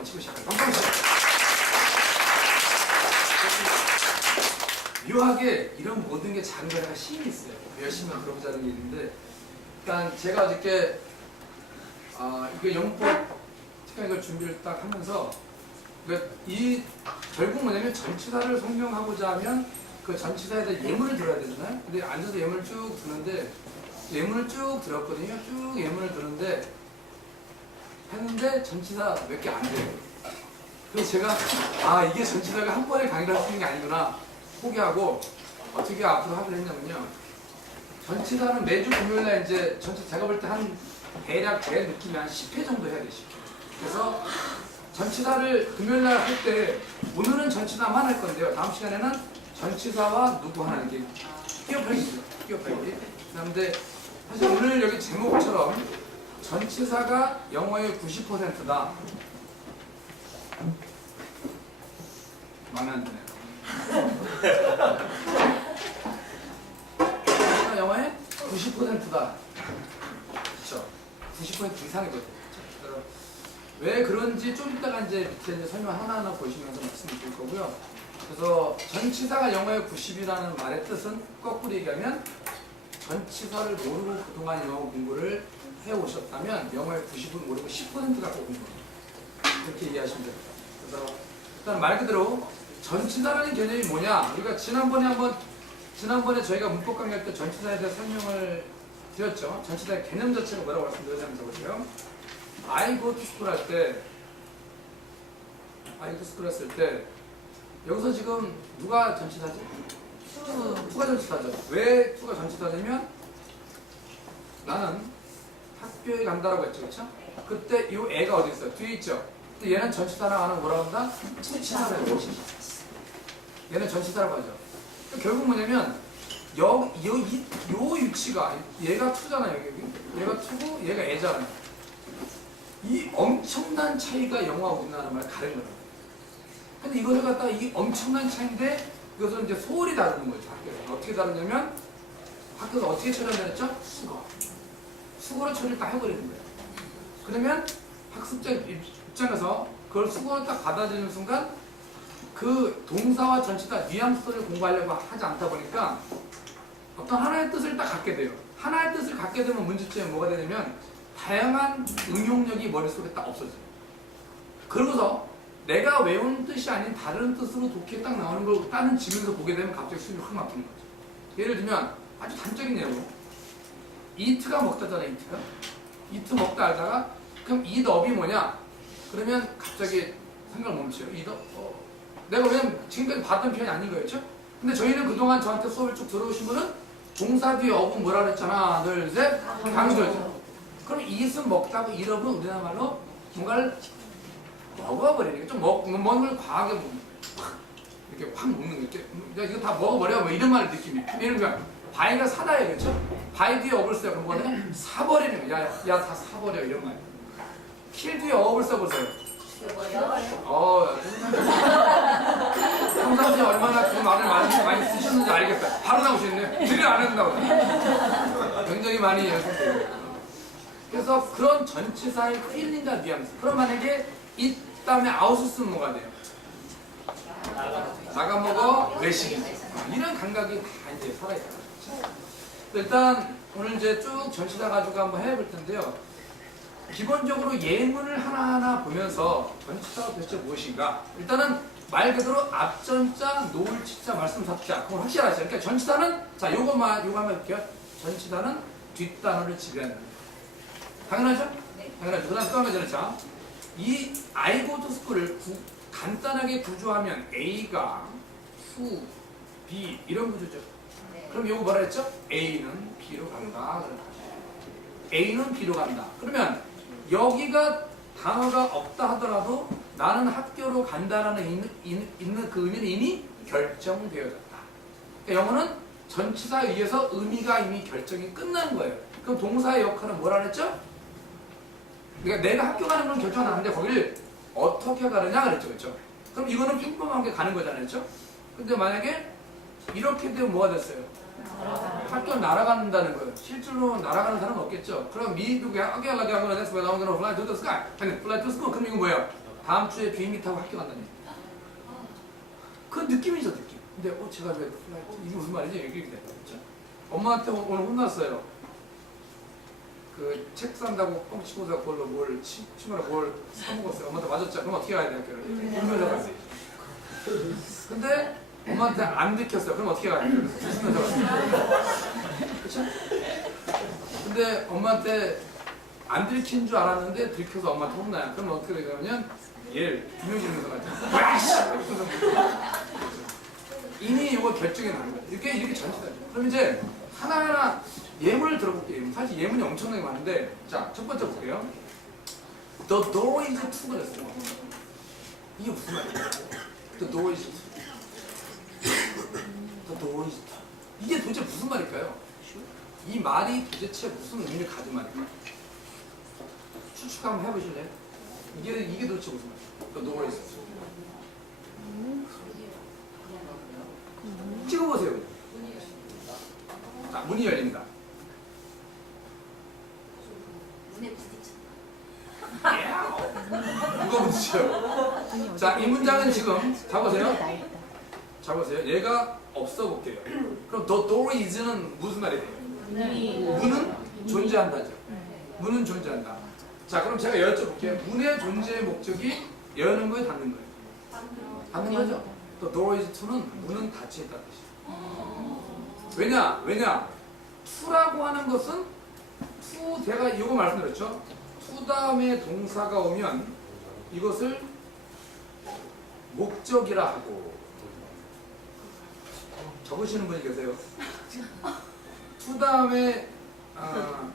한번 치고 시작할게요. 박수! 묘하게 이런 모든 게 작은 거에다가 힘이 있어요. 열심히 들어보자는 일인데, 일단 제가 어저께 이게 영법 특강 이걸 준비를 딱 하면서 이 결국 뭐냐면 전치사를 성명하고자 하면 그 전치사에 대한 예문을 들어야 되잖아요. 근데 앉아서 예문을 쭉 듣는데 예문을 쭉 들었거든요. 쭉 예문을 듣는데 했는데 전치사 몇 개 안 돼요. 그래서 제가 이게 전치사가 한 번에 강의를 할 수 있는 게 아니구나 포기하고 어떻게 앞으로 하기로 했냐면요. 전치사는 매주 금요일날 이제 전체 제가 볼 때 한 대략 제 느낌이 한 10회 정도 해야 돼. 10회. 그래서 전치사를 금요일날 할 때 오늘은 전치사만 할 건데요. 다음 시간에는 전치사와 누구 하나 이렇게 끼어팔기죠. 끼어팔기. 그런데 사실 오늘 여기 제목처럼 전치사가 영어의 90%다. 마음에 안 드네요. 영어의 90%다. 그렇죠. 90% 이상이거든요. 왜 그런지 좀 이따가 이제 밑에 이제 설명 하나하나 보시면서 말씀드릴 거고요. 그래서 전치사가 영어의 90이라는 말의 뜻은 거꾸로 얘기하면 전치사를 모르고 그동안 영어 공부를 해오셨다면 영어의 90은 모르고 10% 갖고 공부합니다. 그렇게 이해하시면 됩니다. 그래서 일단 말 그대로 전치사라는 개념이 뭐냐? 우리가 지난번에 저희가 문법 강의할 때 전치사에 대해 설명을 드렸죠. 전치사의 개념 자체가 뭐라고 말씀드렸냐면 적으세요. I go to school 할 때, I go to school 했을 때 여기서 지금 누가 전치사지? 투가 전치사죠. 왜 투가 전치사냐면 나는 학교에 간다라고 했죠. 그렇죠? 그때 이 애가 어디 있어요? 뒤에 있죠? 근데 얘는 전치사라고 하는 뭐라고 한다? 투치사라고 해요. 얘는 전치사라고 하죠. 결국 뭐냐면 요 위치가 얘가 투잖아요. 얘가 투고 얘가 애잖아요. 이 엄청난 차이가 영어와 우리나라 말 다른 거예요. 근데 이거를 갖다가 이 엄청난 차이인데 이것은 이제 소홀히 다루는 거죠. 학교에서 어떻게 다루냐면 학교에서 어떻게 처리한다 했죠? 수고로 처리를 딱 해버리는 거예요. 그러면 학습자 입장에서 그걸 수고로 딱 받아들이는 순간 그 동사와 전치사 뉘앙스를 공부하려고 하지 않다 보니까 어떤 하나의 뜻을 딱 갖게 돼요. 하나의 뜻을 갖게 되면 문제점이 뭐가 되냐면 다양한 응용력이 머릿속에 딱 없어져요. 그러고서 내가 외운 뜻이 아닌 다른 뜻으로 독해에 딱 나오는 걸 다른 지면서 보게 되면 갑자기 숨이 확 막히는 거죠. 예를 들면 아주 단적인 예로 eat가 먹다잖아. eat 먹다 알다가 그럼 eat up이 뭐냐? 그러면 갑자기 생각을 멈춰요. eat up? 내가 왜냐면 지금까지 봤던 표현이 아닌 거였죠? 근데 저희는 그동안 저한테 수업을 쭉 들어오신 분은 동사 뒤에 up은 뭐라 그랬잖아. 하나, 둘, 셋. 강조죠. 그럼 eat은 먹다고 eat up은 우리나라 말로 뭔가를 먹어버리는 게 좀 먹는 걸 과하게 이렇게 확 먹는 거. 이렇게 이거 다 먹어버려. 뭐 이런 말을 느낌이. 예를 들면 바이가 사다예요. 그렇죠? 바이 뒤에 up을 써요. 그럼 뭐냐? 사버리는 거. 야, 다 사버려. 이런 말. 킬 뒤에 up을 써보세요. 평상시에 얼마나 그 말을 많이 쓰셨는지 알겠다. 바로 나오시네. 들이 안 한다고. 굉장히 많이 연습돼요. 그래서 그런 전치사의 필링과 뉘앙스. 그럼 만약에 이 다음에 아웃을 쓰면 뭐가 돼요? 나가 먹어 외식이지. 이런 감각이 다 이제 살아있다. 일단 오늘 이제 쭉 전치사 가지고 한번 해볼 텐데요. 기본적으로 예문을 하나하나 보면서 전치사가 도대체 무엇인가? 일단은 말 그대로 앞전자, 노을치자, 말씀삽자 그걸 확실하시죠. 그러니까 전치사는 자 요거만 볼게요. 전치사는 뒷단어를 지배한다. 당연하죠? 네. 당연하죠. 그 다음 또 한 가지는 자, 이 I go to school을 간단하게 구조하면 A가 to, B 이런 구조죠. 네. 그럼 요거 뭐라 했죠? A는 B로 간다. A는 B로 간다. 그러면 여기가 단어가 없다 하더라도 나는 학교로 간다라는 있는 그 의미는 이미 결정되어졌다. 그러니까 영어는 전치사에 의해서 의미가 이미 결정이 끝난 거예요. 그럼 동사의 역할은 뭐라 그랬죠? 그러니까 내가 학교 가는 건 결정하는데 거기를 어떻게 가느냐 그랬죠. 그렇죠? 그럼 이거는 평범하게 가는 거잖아요. 그렇죠? 근데 만약에 이렇게 되면 뭐가 됐어요? 학교 날아간다는 거예요. 실제로 날아가는 사람은 없겠죠. 그럼 미국에 학교하려고 하거나 됐으면 나오는 fly to the sky. 아니 fly to school. 그럼 이거 뭐예요? 다음 주에 비행기 타고 학교 간다니. 그 느낌이죠, 느낌. 근데 제가 왜 플라이트 이게 무슨 말이지? 이게 그렇죠? 엄마한테 오늘 혼났어요. 그 책 산다고 뻥치고서 그걸로 뭘 치마로 뭘 사먹었어요. 엄마한테 맞았죠. 그럼 어떻게 가야 돼 학교를? 울면서 가지. 근데 엄마한테 안 들켰어요. 그럼 어떻게 가야 돼? 웃으면서 가지. 그렇죠? 근데 엄마한테 안 들킨 줄 알았는데 들켜서 엄마한테 혼나요. 그럼 어떻게 되냐면 얘를 두명 지르면서 가죠. 와이씨! 이미 이거 결정이 나는 거예요. 이렇게 전체다. 그럼 이제 하나하나 예문을 들어볼게요. 사실 예문이 엄청나게 많은데, 자, 첫 번째 볼게요. The door is to 그랬어요. 이게 무슨 말이에요? The door is to. The door is to. 이게 도대체 무슨 말일까요? 이 말이 도대체 무슨 의미를 가진 말일까요? 추측 한번 해보실래요? 이게 도대체 무슨 말이에요? The door is to. 찍어보세요. 자, 문이 열립니다. 문에 부딪혀. 누가 부딪혀요? 자, 이 문장은 지금 잡으세요. 잡으세요. 얘가 없어 볼게요. 그럼 the door is는 무슨 말이에요? 문은 존재한다죠. 문은 존재한다. 자, 그럼 제가 여쭤볼게요. 문의 존재의 목적이 여는 거예요, 닫는 거예요? 닫는 거죠. The door is to는 문은 닫혀 있다는 뜻이에요. 왜냐? to라고 하는 것은 to 제가 이거 말씀드렸죠. to 다음에 동사가 오면 이것을 목적이라 하고. 적으시는 분이 계세요. to 다음에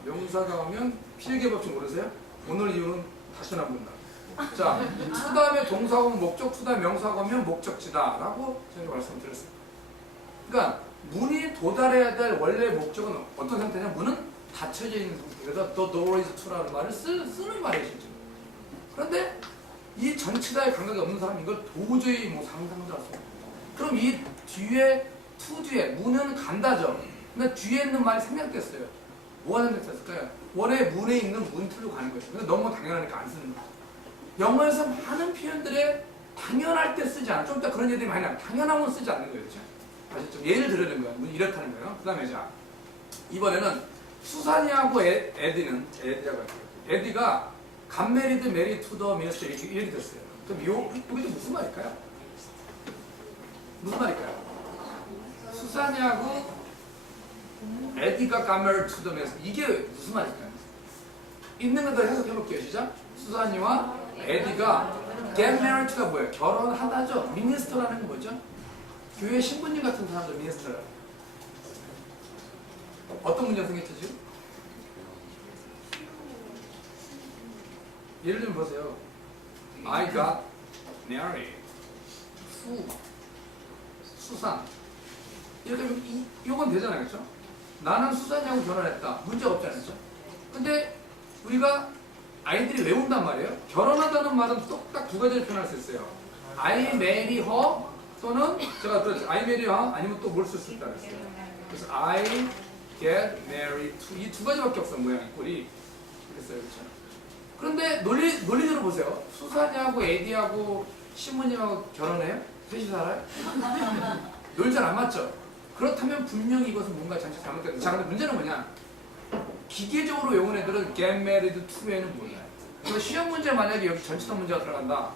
명사가 오면 필기 법칙 모르세요? 오늘 이유는 다시 한번 본다. 자, to 다음에 동사가 오면 목적, to 다음에 명사가 오면 목적지다 라고 제가 말씀드렸습니다. 그러니까 문이 도달해야 될 원래 목적은 어떤 상태냐? 문은 닫혀져 있는 상태. 그래서 the door is to라는 말을 쓰는 말이에요, 실제로. 그런데 이 전치사의 감각이 없는 사람은 이걸 도저히 상상도 할 수 없어요. 그럼 이 뒤에 to 뒤에 문은 간다죠. 근데 뒤에 있는 말이 생략됐어요. 뭐가 생략됐을까요? 원래 문에 있는 문틀로 가는 거예요. 근데 너무 당연하니까 안 쓰는 거예요. 영어에서 많은 표현들에 당연할 때 쓰지 않아. 좀 이따 그런 얘기들이 많이 나와요. 당연하면 쓰지 않는 거예요. 그렇죠? 아시죠? 예를 들으는 거예요. 이렇다는 거예요. 그 다음에 자, 이번에는 수산이하고 에디라고 할게요. 에디가 got married, married to the minister 이렇게 됐어요. 그럼 이게 무슨 말일까요? 무슨 말일까요? 수산이하고 에디가 got married to the minister 이게 무슨 말일까요? 있는 것대로 해석해 볼게요. 시작. 수산이와 에디가 get married to가 뭐예요? 결혼하다죠. 미니스터라는 건 뭐죠? 교회 신부님 같은 사람들 미니스터라. 어떤 문제가 생겼죠 지금? 예를 들면 보세요. I got married to 수산. 이렇게 이건 되잖아요, 그렇죠? 나는 수산이하고 결혼했다. 문제가 없잖아요, 그렇죠? 근데 우리가 아이들이 외운단 말이에요. 결혼하다는 말은 딱 두 가지를 표현할 수 있어요. I marry her 또는 제가 들었죠. I marry her 아니면 또 뭘 쓸 수 있다 그랬어요. 그래서 I get married to 이 두 가지밖에 없어 모양이 꼴이 그랬어요, 그렇죠? 그런데 논리적으로 보세요. 수산이하고 에디하고 신부님하고 결혼해요? 셋이 살아요? 논리 잘 안 맞죠? 그렇다면 분명히 이것은 뭔가 잠시 잘못됐다. 자, 근데 문제는 뭐냐? 기계적으로 외운 애들은 get married to에는 몰라요. 그래서 시험 문제 만약에 여기 전치사 문제가 들어간다.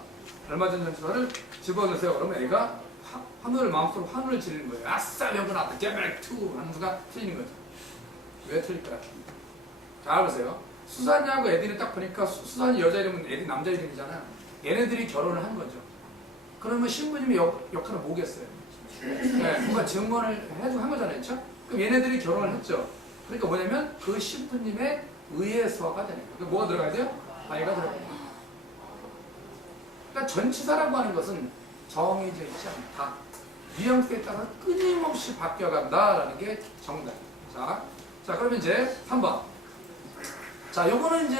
얼마 전 전치사를 집어넣으세요. 그러면 애가 환호를 마음속으로 환호를 지르는 거예요. 아싸 명분 나왔다. get married to 하는 수가 틀리는 거죠. 왜 틀릴까요? 잘 보세요. 수산이하고 에디는 딱 보니까 수산이 여자 이름은 에디 남자 이름이잖아요. 얘네들이 결혼을 한 거죠. 그러면 신부님의 역할은 뭐겠어요? 네, 뭔가 증언을 한 거잖아요. 그렇죠? 그럼 얘네들이 결혼을 했죠. 그러니까 뭐냐면 그 신부님의 의해서가 되는 거예요. 뭐가 들어가야 돼요? 아이가 들어가야 돼요. 그러니까 전치사라고 하는 것은 정해져 있지 않다. 뉘앙스에 따라 끊임없이 바뀌어간다라는 게 정답입니다. 자, 그러면 이제 3번. 자, 요거는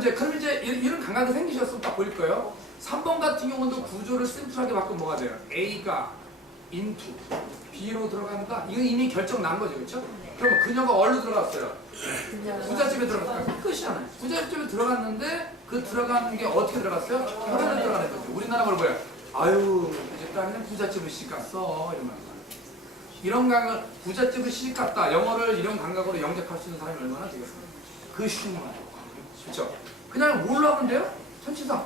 이제 그럼 이제 이런 감각이 생기셨으면 딱 보일 거예요. 3번 같은 경우도 구조를 심플하게 바꾸면 뭐가 돼요? A가 into B로 들어간다. 이건 이미 결정 난 거죠, 그렇죠? 네. 그러면 그녀가 어디로 들어갔어요? 부잣집에 들어갔다. 끝이잖아요. 부잣집에 들어갔는데 그 들어가는 게 어떻게 들어갔어요? 결혼에 들어가는 거죠. 우리나라 말 뭐야? 아유, 이 집 딸이는 부잣집을 시집 갔어. 이런 말. 이런 감각, 부잣집을 시집 갔다. 영어를 이런 감각으로 영접할 수 있는 사람이 얼마나 되겠습니까? 그 쉬운 말. 그렇죠? 그냥 뭘로 하면 돼요? 전치사.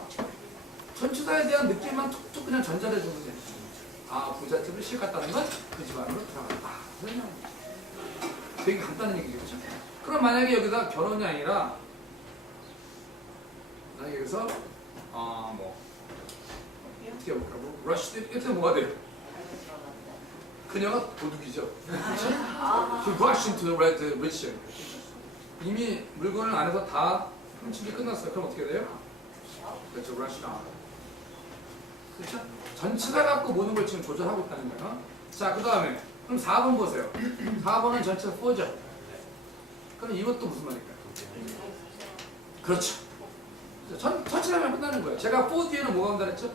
전치사에 대한 느낌만 툭툭 그냥 전달해 주면 돼요. 아, 부잣집을 시집 갔다는 건 그 집안으로 들어갔다. 그냥 되게 간단한 얘기죠. 그렇죠? 그럼 만약에 여기다 결혼이 아니라 만약에 여기서 뭐 어떻게 해볼까? 뭐 러쉬 이렇게 뭐가 돼요? 그녀가 도둑이죠. She rushed into the red rich. 이미 물건을 안에서 다 훔친 게 끝났어요. 그럼 어떻게 돼요? 그렇죠. rush out. 그렇죠? 전치사 갖고 모든 걸 지금 조절하고 있다는 거예요. 자, 그 다음에 그럼 4번 보세요. 4번은 전치사 4죠. 그럼 이것도 무슨 말일까요? 그렇죠. 전치사면 끝나는 거예요. 제가 4 뒤에는 뭐가 온다 그랬죠?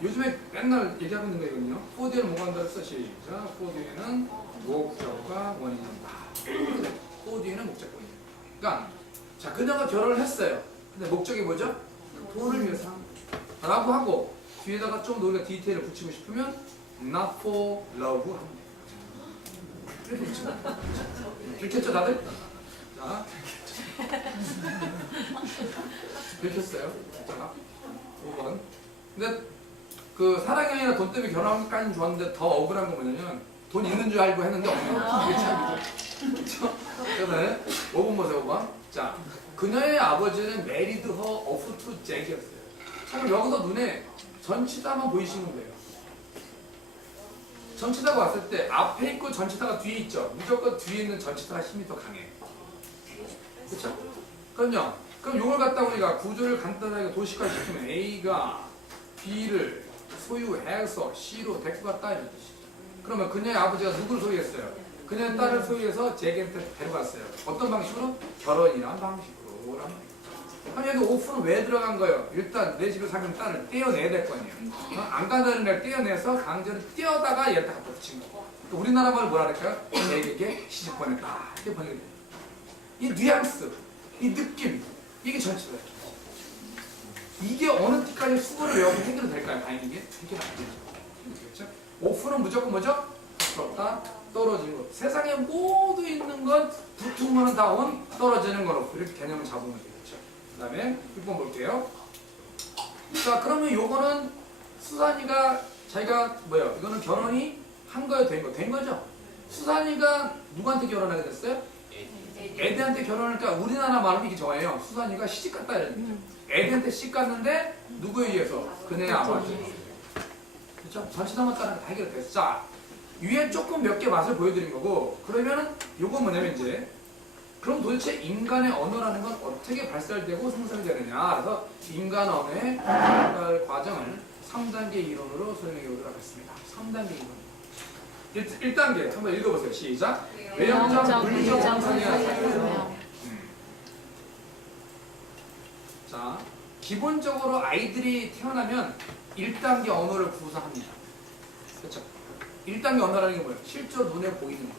요즘에 맨날 얘기하고 있는 거거든요. 4 뒤에는 뭐가 온다 그랬어? 시작. 4 뒤에는 목적과 원인이 온다. 4 뒤에는 목적과 원인. 그러니까 자, 그녀가 결혼을 했어요. 근데 목적이 뭐죠? 돈을 위해서 라고 하고 뒤에다가 좀 더 우리가 디테일을 붙이고 싶으면 not for love 하면 돼요. 이렇게 붙이면 들켰죠 다들? 자, 들켰어요. 자, 5번. 근데 그 사랑이 아니라 돈 때문에 결혼하기까지는 좋았는데 더 억울한 건 뭐냐면 돈 있는 줄 알고 했는데 없는 거. 이게 참이죠. 그렇죠? 그다음에 5번 보세요. 5번. 자, 그녀의 아버지는 married her off to Jack이었어요. 참 여기서 눈에 전치사만 보이시는 거예요. 전치사가 왔을 때 앞에 있고 전치사가 뒤에 있죠. 무조건 뒤에 있는 전치사가 힘이 더 강해요. 그렇죠? 그럼요. 그럼 이걸 갖다 우리가 구조를 간단하게 도식화 시키면 A가 B를 소유해서 C로 데리고 갔다 이런 뜻이죠. 그러면 그녀의 아버지가 누구를 소유했어요? 그녀의 딸을 소유해서 잭한테 데려갔어요. 어떤 방식으로? 결혼이란 방식으로. 그럼 여기 오프는 왜 들어간 거예요? 일단 내 집에 살면 딸을 떼어내야 될 거 아니에요. 안 간다는 날 떼어내서 강제로 떼어다가 얘한테 갖다 붙인 거고. 그러니까 우리나라 말을 뭐라 그럴까요? 내게 시집 보냈다. 이렇게 번역이 돼요. 이 뉘앙스, 이 느낌, 이게 전체다. 이게 어느 때까지 수고를 외워도 해결이 될까요? 다행히 이게 해결 안 되죠. 그렇죠? 오프는 무조건 뭐죠? 부끄럽다, 떨어지는 것. 세상에 모두 있는 건 붙으면 다운, 떨어지는 건 오프. 이렇게 개념을 잡으면 되겠죠. 그 다음에 6번 볼게요. 자, 그러면 요거는 수산이가 자기가 뭐예요? 이거는 결혼이 한 거예요? 된 거죠? 수산이가 누구한테 결혼하게 됐어요? 에드한테 결혼을, 그러니까 우리나라 말로 이게 정해요. 수산이가 시집 갔다 이런 거죠. 에드한테 시집 갔는데 누구에 의해서? 그네의 아버지. 그렇죠? 전치사만 따르는 다 해결됐어. 자, 위에 조금 몇 개 맛을 보여드린 거고, 그러면은 요건 뭐냐면 이제 그럼 도대체 인간의 언어라는 건 어떻게 발달되고 생성이 되느냐. 그래서 인간 언어의 발달 과정을 3단계 이론으로 설명해 보도록 하겠습니다. 3단계 이론. 1단계 한번 읽어보세요. 시작. 외형적, 물리적 형성의 설명. 자, 기본적으로 아이들이 태어나면 1단계 언어를 구사합니다. 그렇죠? 1단계 언어라는 게 뭐예요? 실제로 눈에 보이는 거.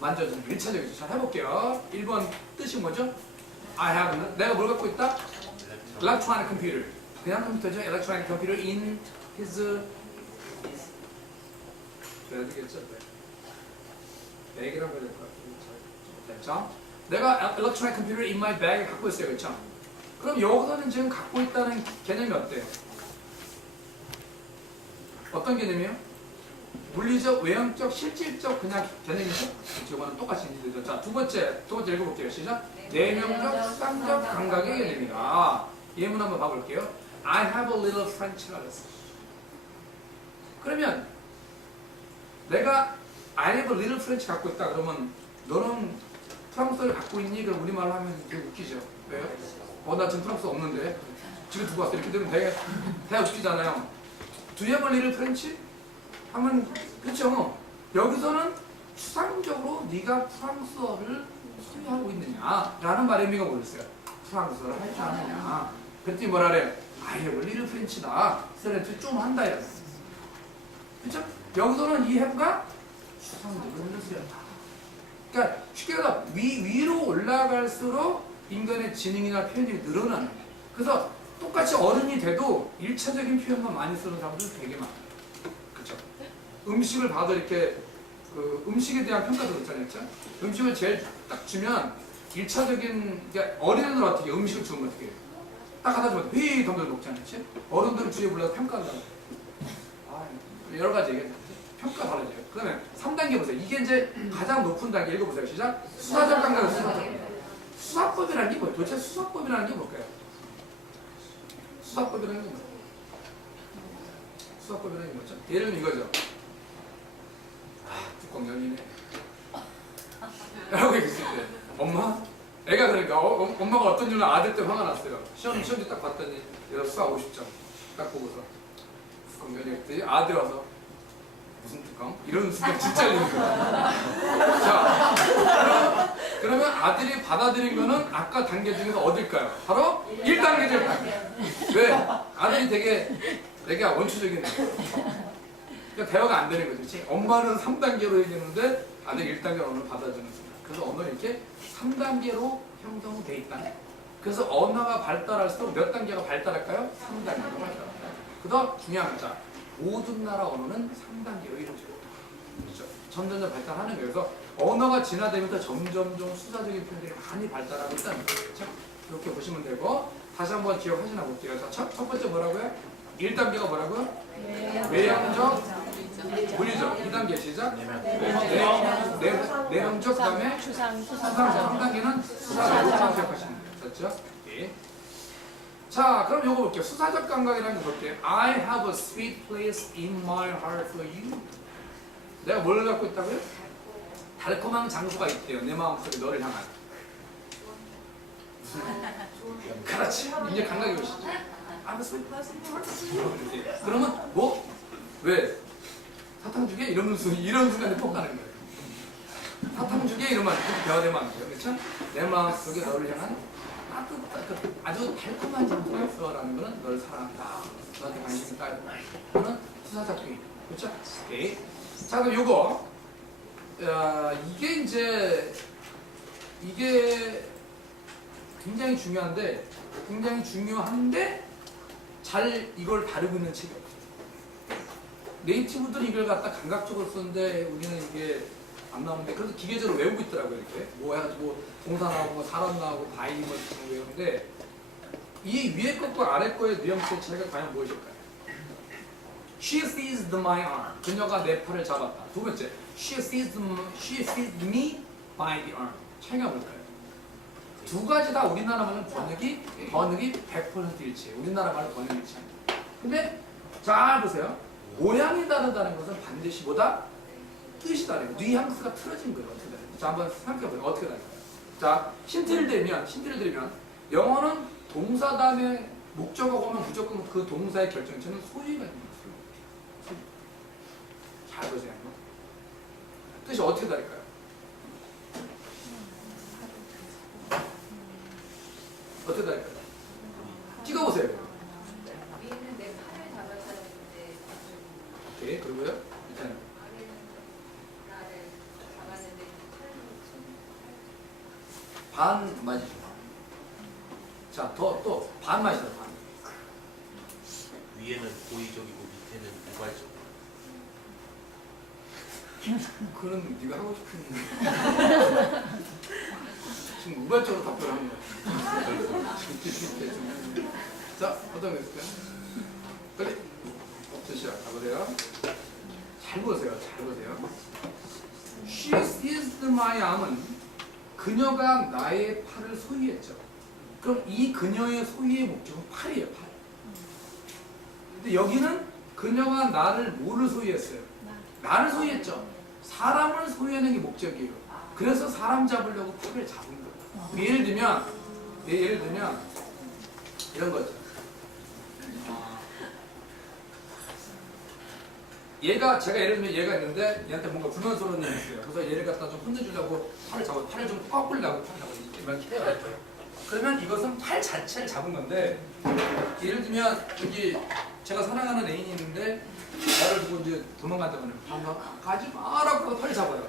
만져주는 거. 1차적이죠. 잘 해볼게요. 1번 뜻이 뭐죠? I have, 내가 뭘 갖고 있다? Electronic computer. 그냥 컴퓨터죠. Electronic computer in his 그래야 되겠죠? 네. 백이라고 해야 될 것 같아요. 됐죠? 내가 electronic computer in my bag을 갖고 있어요. 그렇죠? 그럼 여기서는 지금 갖고 있다는 개념이 어때요? 어떤 개념이에요? 물리적, 외형적, 실질적 그냥 개념이죠? 이거는 똑같이 인지되죠. 자, 두 번째 읽어볼게요. 시작. 내면적, 수상적 감각의 개념이다. 예문 한번 봐볼게요. I have a little French라고 했어요. 그러면 내가 I have a little French 갖고 있다. 그러면 너는 프랑스어를 갖고 있니? 그럼 우리말로 하면 되게 웃기죠. 왜요? 나 지금 프랑스 없는데 지금 두고 왔어. 이렇게 되면 되게 웃기잖아요. Do you have a little French? 하면 그렇죠. 여기서는 추상적으로 네가 프랑스어를 소유하고 있느냐라는 말의 의미가 뭐였어요? 프랑스어를 할 줄 아느냐. 그랬더니 뭐라 그래? I have a little French다. 그래서 좀 한다 이랬어. 그렇죠? 여기서는 이 have가 수상적으로 쓰였다. 그러니까 쉽게 말해서 위로 올라갈수록 인간의 지능이나 표현이 늘어나는 거예요. 그래서 똑같이 어른이 돼도 1차적인 표현만 많이 쓰는 사람들 되게 많아요. 그렇죠? 음식을 봐도 이렇게 그 음식에 대한 평가도 있잖아요. 그렇죠? 음식을 제일 딱 주면 1차적인 그러니까 어린애들 어떻게 음식을 주면 어떻게 해요? 딱 갖다 주면 휘 덤벼 먹잖아요. 그렇지? 어른들은 주위에 불러서 평가한다고. 여러 가지 얘기했는데 평가 달라져요. 그러면 3단계 보세요. 이게 이제 가장 높은 단계 읽어보세요. 시작. 수사적 감각 수사법이라는 게 뭐예요? 도대체 수사법이라는 게 뭘까요? 수사법이라는 게 뭐예요? 수사법이라는 게 뭐죠? 예를 들면 이거죠. 뚜껑 열리네. 라고 얘기했을 때 엄마? 애가 그러니까 엄마가 어떤 일로 아들 때 화가 났어요. 시험지 딱 봤더니 얘가 수학 50점 딱 보고서 뚜껑 열리랬더니 아들이 와서 무슨 뚜껑? 이런 순간 진짜 열리는 거야. 자, 그러면 아들이 받아들인 거는 아까 단계 중에서 어딜까요? 바로 1단계죠. 왜? 아들이 되게 원초적인 그러니까 대화가 안 되는 거죠. 그치? 엄마는 3단계로 얘기했는데 아들이 1단계로 언어를 받아주는 순간. 그래서 언어는 이렇게 3단계로 형성돼 있다. 그래서 언어가 발달할수록 몇 단계가 발달할까요? 3단계가 발달합니다. 그다음 중요한 거죠. 모든 나라 언어는 3단계로 이루어져요. 그렇죠? 점점 발달하는 거예요. 그래서 언어가 진화되면서 점점 수사적인 표현들이 많이 발달하고 있다는 거죠. 그렇죠? 이렇게 보시면 되고 다시 한번 기억하시나 볼게요. 자, 첫 번째 뭐라고요? 1단계가 뭐라고요? 외형적, 물리적. 2단계 시작. 내형적, 그 다음에 수상적. 3단계는 수사적 기억하시면 돼요. 됐죠? 예. 자, 그럼 요거 볼게요. 수사적 감각이라는 거 볼게요. I have a sweet place in my heart for you. 내가 뭘 갖고 있다고요? 달콤한 장소가 있대요. 내 마음속에 너를 향한. 그렇지. 이제 감각이 오시죠. I have a sweet place in my heart for you. 그러면 뭐? 왜? 사탕 주게? 이런 순간에 폭 가는 거예요. 사탕 주게? 이러면 대화되면 안 돼요. 그렇죠? 내 마음속에 너를 향한 아주 달콤한 장소가 있어라는 거는 널 사랑한다. 너한테 관심이 있다. 그거는 수사적 표현. 그렇죠? 오케이. 자, 그럼 요거 이게 굉장히 중요한데 잘 이걸 다루고 있는 책이 없어요. 네이티브들이 이걸 갖다 감각적으로 쓰는데 우리는 이게 안 나오는데 그래도 기계적으로 외우고 있더라고요. 이렇게 뭐 해가지고 동사 나오고 사람 나오고 바이 뭐 이렇게 외우는데 이 위에 것과 아래 거의 뉘앙스의 차이가 과연 무엇일까요? She seized my arm. 그녀가 내 팔을 잡았다. 두 번째, she seized me by the arm. 차이가 뭘까요? 두 가지 다 우리나라 말은 번역이 100% 일치해요. 우리나라 말은 번역이 일치합니다. 근데 잘 보세요. 모양이 다르다는 것은 반드시 보다 뜻이 다르고 뉘앙스가 틀어진 거예요. 어떻게 다르요? 자, 한번 생각해보세요. 어떻게 다를까요? 자, 힌트를 드리면 영어는 동사 다음에 목적어가 오면 무조건 그 동사의 결정체는 소유가 있는 거예요. 소유. 잘 보세요. 뜻이 어떻게 다를까요? 어떻게 다를까요? 찍어보세요. 위에는 내 팔을 잡았어야 했는데 오케이, 그리고요? 일단 아래는 나를 잡았는데 반 맞으죠. 자, 또 반 맞이다. 반. 위에는 고의적이고 밑에는 우발적. 그런 네가 하고 싶은 지금 우발적으로 답변을 하는 거야. 자, 어떤 거 있을까요? 빨리 제시야 가보세요. 잘 보세요. She seized my arm은 그녀가 나의 팔을 소유했죠. 그럼 이 그녀의 소유의 목적은 팔이에요. 팔. 근데 여기는 그녀가 나를 뭐를 소유했어요? 나를 소유했죠. 사람을 소유하는 게 목적이에요. 그래서 사람 잡으려고 팔을 잡은 거예요. 예를 들면 이런 거죠. 제가 예를 들면 얘가 있는데 얘한테 뭔가 불만스러운 일이 있어요. 그래서 얘를 갖다 좀 혼내주려고 팔을 좀 꺾으려고 이렇게 해요. 그러면 이것은 팔 자체를 잡은 건데 예를 들면 여기 제가 사랑하는 애인이 있는데 나를 두고 이제 도망간다고 가지 마라고 팔을 잡아요.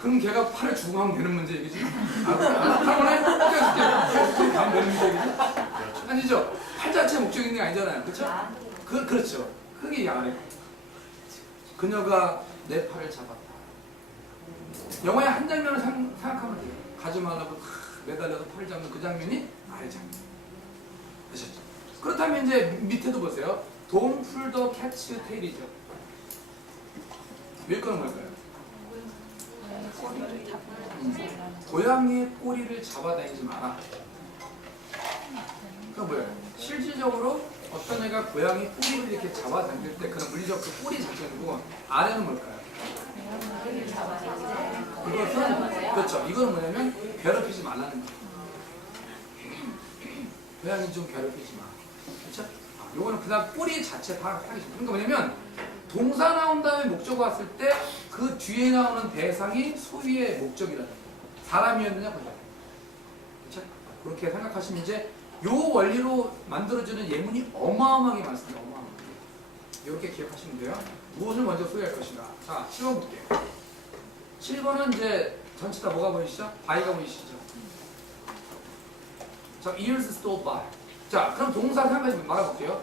그럼 걔가 팔을 주고 하면 되는 문제 얘기지. 팔원에 껴줄게. 가면 되는 문제 얘기지. 아니죠. 팔 자체 목적 있는 게 아니잖아요. 그렇죠? 그렇죠. 그게 야래. 그녀가 내 팔을 잡았다. 영화의 한 장면을 생각하면 돼요. 가지 말라고 매달려서 팔을 잡는 그 장면이 아래 장면. 아셨죠? 그렇다면 이제 밑에도 보세요. Don't pull the cat's tail이죠. 위에 거는 뭘까요? 고양이의 꼬리를 잡아다니지 마라. 그건 뭐예요? 실질적으로 어떤 애가 고양이 꼬리를 이렇게 잡아당길 때 그런 물리적 그 꼬리 자체고 아래는 뭘까요? 이것은 그렇죠. 이거는 뭐냐면 괴롭히지 말라는 거예요. 고양이 좀 괴롭히지 마. 그렇죠? 요거는 그다음 꼬리 자체 파악하기 싫어. 그러니까 뭐냐면 동사 나온 다음에 목적 왔을 때 그 뒤에 나오는 대상이 소위의 목적이라는 거예요. 사람이었느냐 보자. 그렇죠? 그렇게 생각하시면 이제 요 원리로 만들어지는 예문이 어마어마하게 많습니다. 어마어마하게. 이렇게 기억하시면 돼요. 무엇을 먼저 소유할 것인가. 자, 7번 볼게요. 7번은 이제 전체 다 뭐가 보이시죠? by가 보이시죠? 자, ears stole by. 자, 그럼 동사 생각해서 말해볼게요.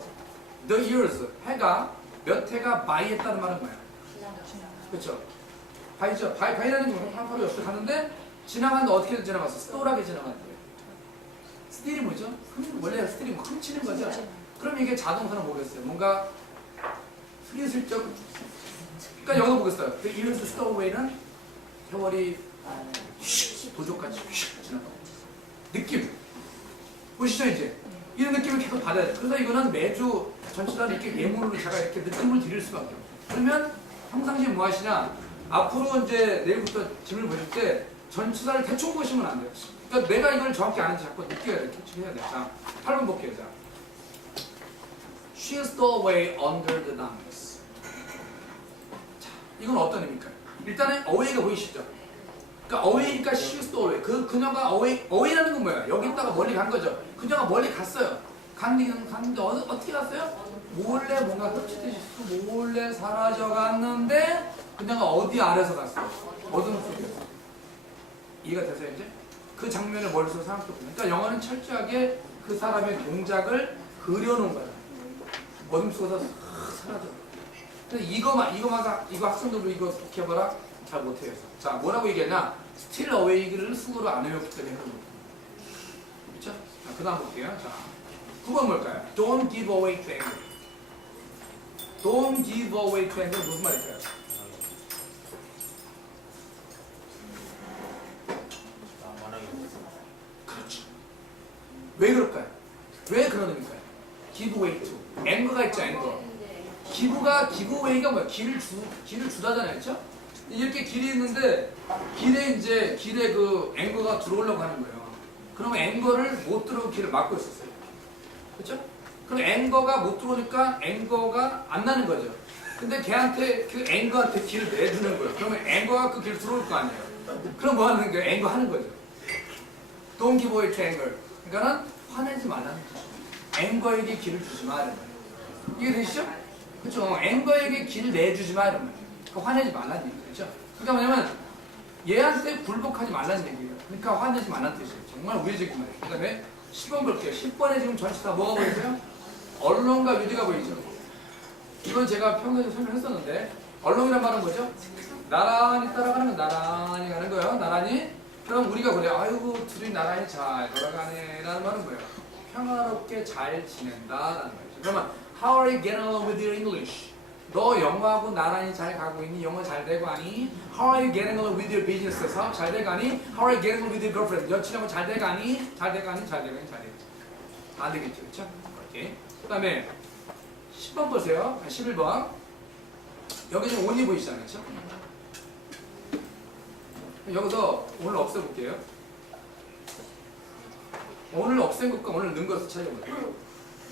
The years, 해가 몇 해가 by 했다는 말은 뭐예요? 그렇죠? by죠. by라는 게 바로 옆에 가는데 지나가는데 어떻게 지나갔어? stole하게 지나갔대요. steal이 뭐죠? 원래 steal이 뭐 훔치는 거죠? 그럼 이게 자동사는 뭐겠어요? 뭔가 슬슬쩍 그러니까 여기서 보겠어요. The years stole away는 세월이 도적같이 지나가고 느낌 보시죠 이제 이런 느낌을 계속 받아야 돼요. 그래서 이거는 매주 전체다 이렇게 예문으로 제가 이렇게 느낌을 드릴 수밖에 없어요. 그러면 평상시에 뭐 하시냐 앞으로 이제 내일부터 질문을 보실 때 전치사를 대충 보시면 안 돼요. 그러니까 내가 이걸 정확히 아는지 자꾸 느껴야 돼. 캐치해야 돼. 자, 8번 볼게요. 자. She stole away under the numbers. 자, 이건 어떤 의미일까요? 일단은 away가 보이시죠? 그러니까 away니까 she stole away. 그녀가 away라는 건 뭐야? 여기 있다가 멀리 간 거죠. 그녀가 멀리 갔어요. 갔는데 어떻게 갔어요? 몰래 뭔가 훔치듯이 몰래 사라져 갔는데 그녀가 어디 아래서 갔어요? 어둠 속에서. 이해가 되세요 이제? 그 장면을 머릿속에 생각해보면 그러니까 영화는 철저하게 그 사람의 동작을 그려놓은 거야. 어둠 속에서 사라져. 근데 이거 학생들도 이거 독해봐라 잘 못해요. 자 뭐라고 얘기하냐? Still away를 수고로 안 외웠기 때문에 해도 못해요. 그렇죠? 자, 그 다음 볼게요. 자, 9번 뭘까요? Don't give away to anger. Don't give away to anger 무슨 말일까요? 그렇죠. 왜 그럴까요? 왜 그런 의미일까요? give way to. anger가 있죠, anger. give away가 뭐야? 길을 주다잖아요, 그렇죠? 이렇게 길이 있는데 길에 그 anger가 들어오려고 하는 거예요. 그러면 anger를 못 들어오게 길을 막고 있었어요. 그렇죠? 그럼 anger가 못 들어오니까 anger가 안 나는 거죠. 근데 걔한테 그 anger한테 길을 내주는 거예요. 그러면 anger가 그 길을 들어올 거 아니에요. 그럼 뭐 하는 거예요? anger 하는 거죠. Don't give way to anger. 그러니까는 화내지 말라는 거죠. anger에게 길을 주지 마. 이게 되시죠? 그렇죠? anger에게 길 내주지 마. 이런 말이에요. 그러니까 화내지 말라는 얘기죠. 그렇죠? 그러니까 뭐냐면 얘한테 굴복하지 말라는 얘기예요. 그러니까 화내지 말라는 뜻이에요. 정말 우회적인 말이에요. 그 다음에 10번 볼게요. 10번에 지금 전체 다 뭐가 보이세요? 언론과 위대가 보이죠? 이건 제가 평소에 설명했었는데 언론이란 말은 뭐죠? 나란히 따라가는 건 나란히 가는 거예요. 나란히. 그럼 우리가 그래요. 아이고 둘이 나란히 잘 돌아가네 라는 말은 뭐예요? 평화롭게 잘 지낸다 라는 말이죠. 그러면 How are you getting along with your English? 너 영어하고 나란히 잘 가고 있니? 영어 잘 되고 하니? How are you getting along with your business? 사업 잘 되고 하니? How are you getting along with your girlfriend? 여친하고 잘 되고 하니? 잘 되고 하니? 잘 되고 하니? 잘 되고 안 되겠죠. 그렇죠? 오케이. 그 다음에 10번 보세요. 11번. 여기 지금 only 보이시잖아요. 그렇죠? 여기서 오늘 없애볼게요. 오늘 없앤 것과 오늘 넣은 것을 찾아볼게요.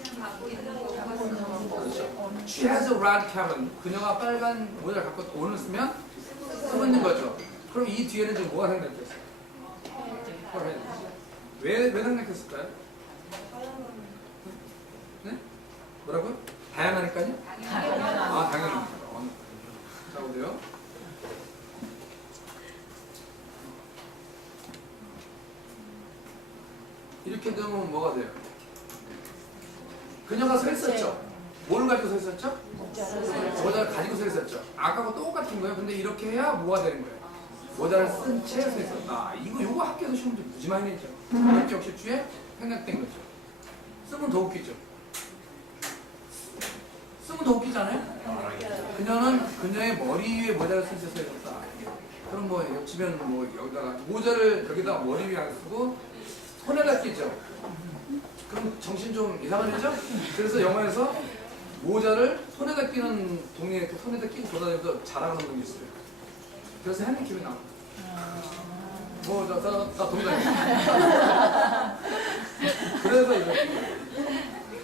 그냥 갖고 있는 거 그렇죠. She has a red cabin. 그녀가 빨간 모자를 갖고 오늘 쓰면 쓰고 있는 거죠. 그럼 이 뒤에는 지금 뭐가 생각했어요? 왜 생각했을까요? 네? 뭐라고요? 다양하니까요? 당연히. 아, 당연히. 자, 보세요. 이렇게 되면 뭐가 돼요? 그녀가 서 있었죠? 뭘 가지고 서 있었죠? 모자를 가지고 서 있었죠? 아까하고 똑같은 거예요. 근데 이렇게 해야 뭐가 되는 거예요? 모자를 쓴 채 서 있었다. 요거 학교에서 시험 문제 무지 많이 냈죠. 이렇게 역시 주에 생략된 거죠. 쓰면 더 웃기죠? 쓰면 더 웃기잖아요? 그녀는 그녀의 머리 위에 모자를 쓴 채 서 있었다. 그럼 뭐 옆집에는 뭐 여기다가 모자를 여기다 머리 위에 안 쓰고 손에다 끼죠. 그럼 정신 좀 이상하죠? 그래서 영화에서 모자를 손에다 끼는 동네 손에다 끼고 돌아다니면서 자랑하는 게 있어요. 그래서 헨리 킴이 나옵니다. 나 동작이. 그래서 이렇게.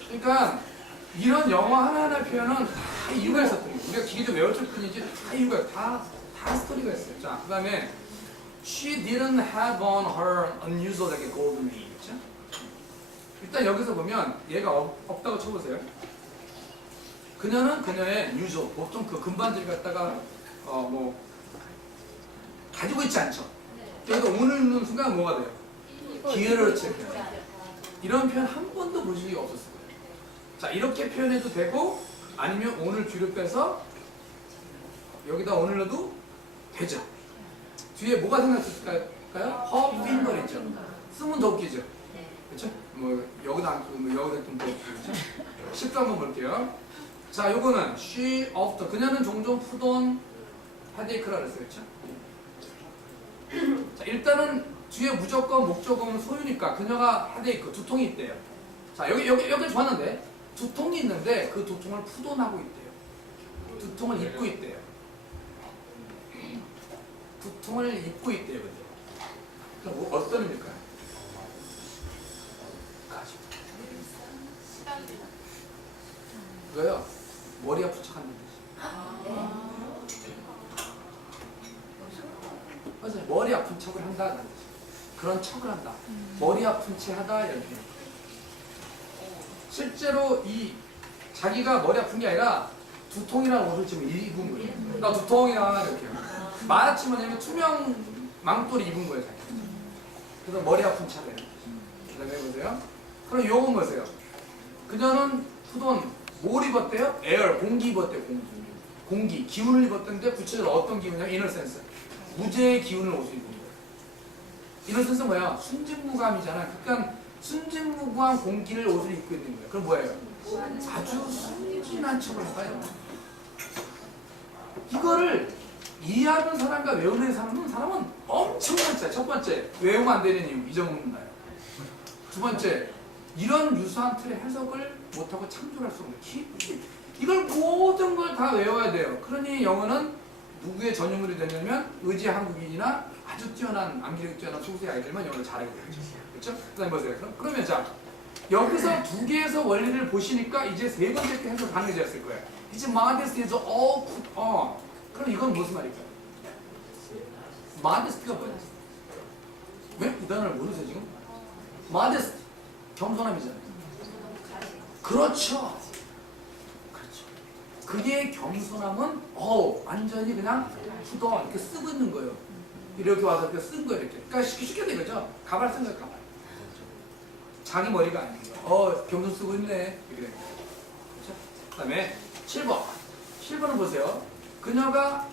그러니까 이런 영화 하나하나 표현은 다 이유가 있었던 거예요. 우리가 기계적으로 외웠을 뿐이지 다 이유가 있어요. 다 스토리가 있어요. 자, 그 다음에 She didn't have on her unusual like a golden ring. 그렇죠? 일단 여기서 보면 얘가 없다고 쳐보세요. 그녀는 그녀의 usual, 보통 그 금반지를 갖다가 뭐 가지고 있지 않죠. 여기서 오늘 넣는 순간 뭐가 돼요? 기회를 체크해요. 이런 표현 한 번도 본 적이 없었을 거예요. 자, 이렇게 표현해도 되고 아니면 오늘 뒤로 빼서 여기다 오늘 넣어도 되죠. 뒤에 뭐가 생각했을까요? 허 핑거랬죠. 쓰면 더 웃기죠. 그렇죠? 뭐 여기다 안 쓰고 뭐 여기다 좀 더 웃기죠. 그렇죠? 10도 한번 볼게요. 자, 요거는 she often 그녀는 종종 푸던 헤데이크라 그랬어요. 그렇죠? 자, 일단은 뒤에 무조건 목적어는 소유니까 그녀가 헤데이크 두통이 있대요. 자, 여기 좋았는데 두통이 있는데 그 두통을 푸돈하고 있대요. 두통을 입고 있대요. 두통을 입고 있대요. 근데 뭐 어떤 의미일까요? 그거요. 머리 아픈 척하는 뜻이. 맞아요. 머리 아픈 척을 한다. 그런 척을 한다. 머리 아픈 채 하다 이렇게. 실제로 이 자기가 머리 아픈 게 아니라 두통이라는 옷을 지금 입은 거예요. 나 두통이라 이렇게. 마라치 뭐냐면 투명 망토를 입은 거예요. 자기. 그래서 머리 아픈 차래요. 그 다음에 보세요. 그럼 요건 보세요. 그녀는 푸돈 뭘 입었대요? 에어, 공기 입었대요. 공기, 기운을 입었던데 구체적으로 어떤 기운이냐면 이너센스. 무죄의 기운을 옷을 입은 거예요. 이너센스는 뭐야? 순진무감이잖아. 그러니까 순진무구한 공기를 옷을 입고 있는 거예요. 그럼 뭐예요? 아주 순진한 척을 해봐요. 이거를 이해하는 사람과 외우는 사람은 엄청난 차이. 첫 번째, 외우면 안 되는 이유, 잊어먹는다요. 두 번째, 이런 유사한 틀의 해석을 못하고 창조할 수 없는 깊이. 이걸 모든 걸 다 외워야 돼요. 그러니 영어는 누구의 전유물이 되냐면 의지 한국인이나 아주 뛰어난 암기력이 뛰어난 소수의 아이들만 영어를 잘하게 되죠. 그렇죠? 그 다음에 보세요. 그러면 자, 여기서 두 개에서 원리를 보시니까 이제 세 번째 해석 가능해졌을 거예요. 이제 modest is all put on. 그럼 이건 무슨 말일까요? modest가 뭐예요? 왜 이 단어를 모르세요 지금? modest 겸손함이잖아요. 그렇죠. 그렇죠. 그게 겸손함은 완전히 그냥 푸더 이렇게 쓰고 있는 거예요. 이렇게 와서 이렇게 쓴 거예요. 이렇게. 그러니까 쉽게 된 거죠. 가발 쓴 거예요. 가발. 자기 머리가 아니에요. 겸손 쓰고 있네. 이렇게 된 거예요. 그렇죠? 그 다음에 7번. 7번은 보세요. 그녀가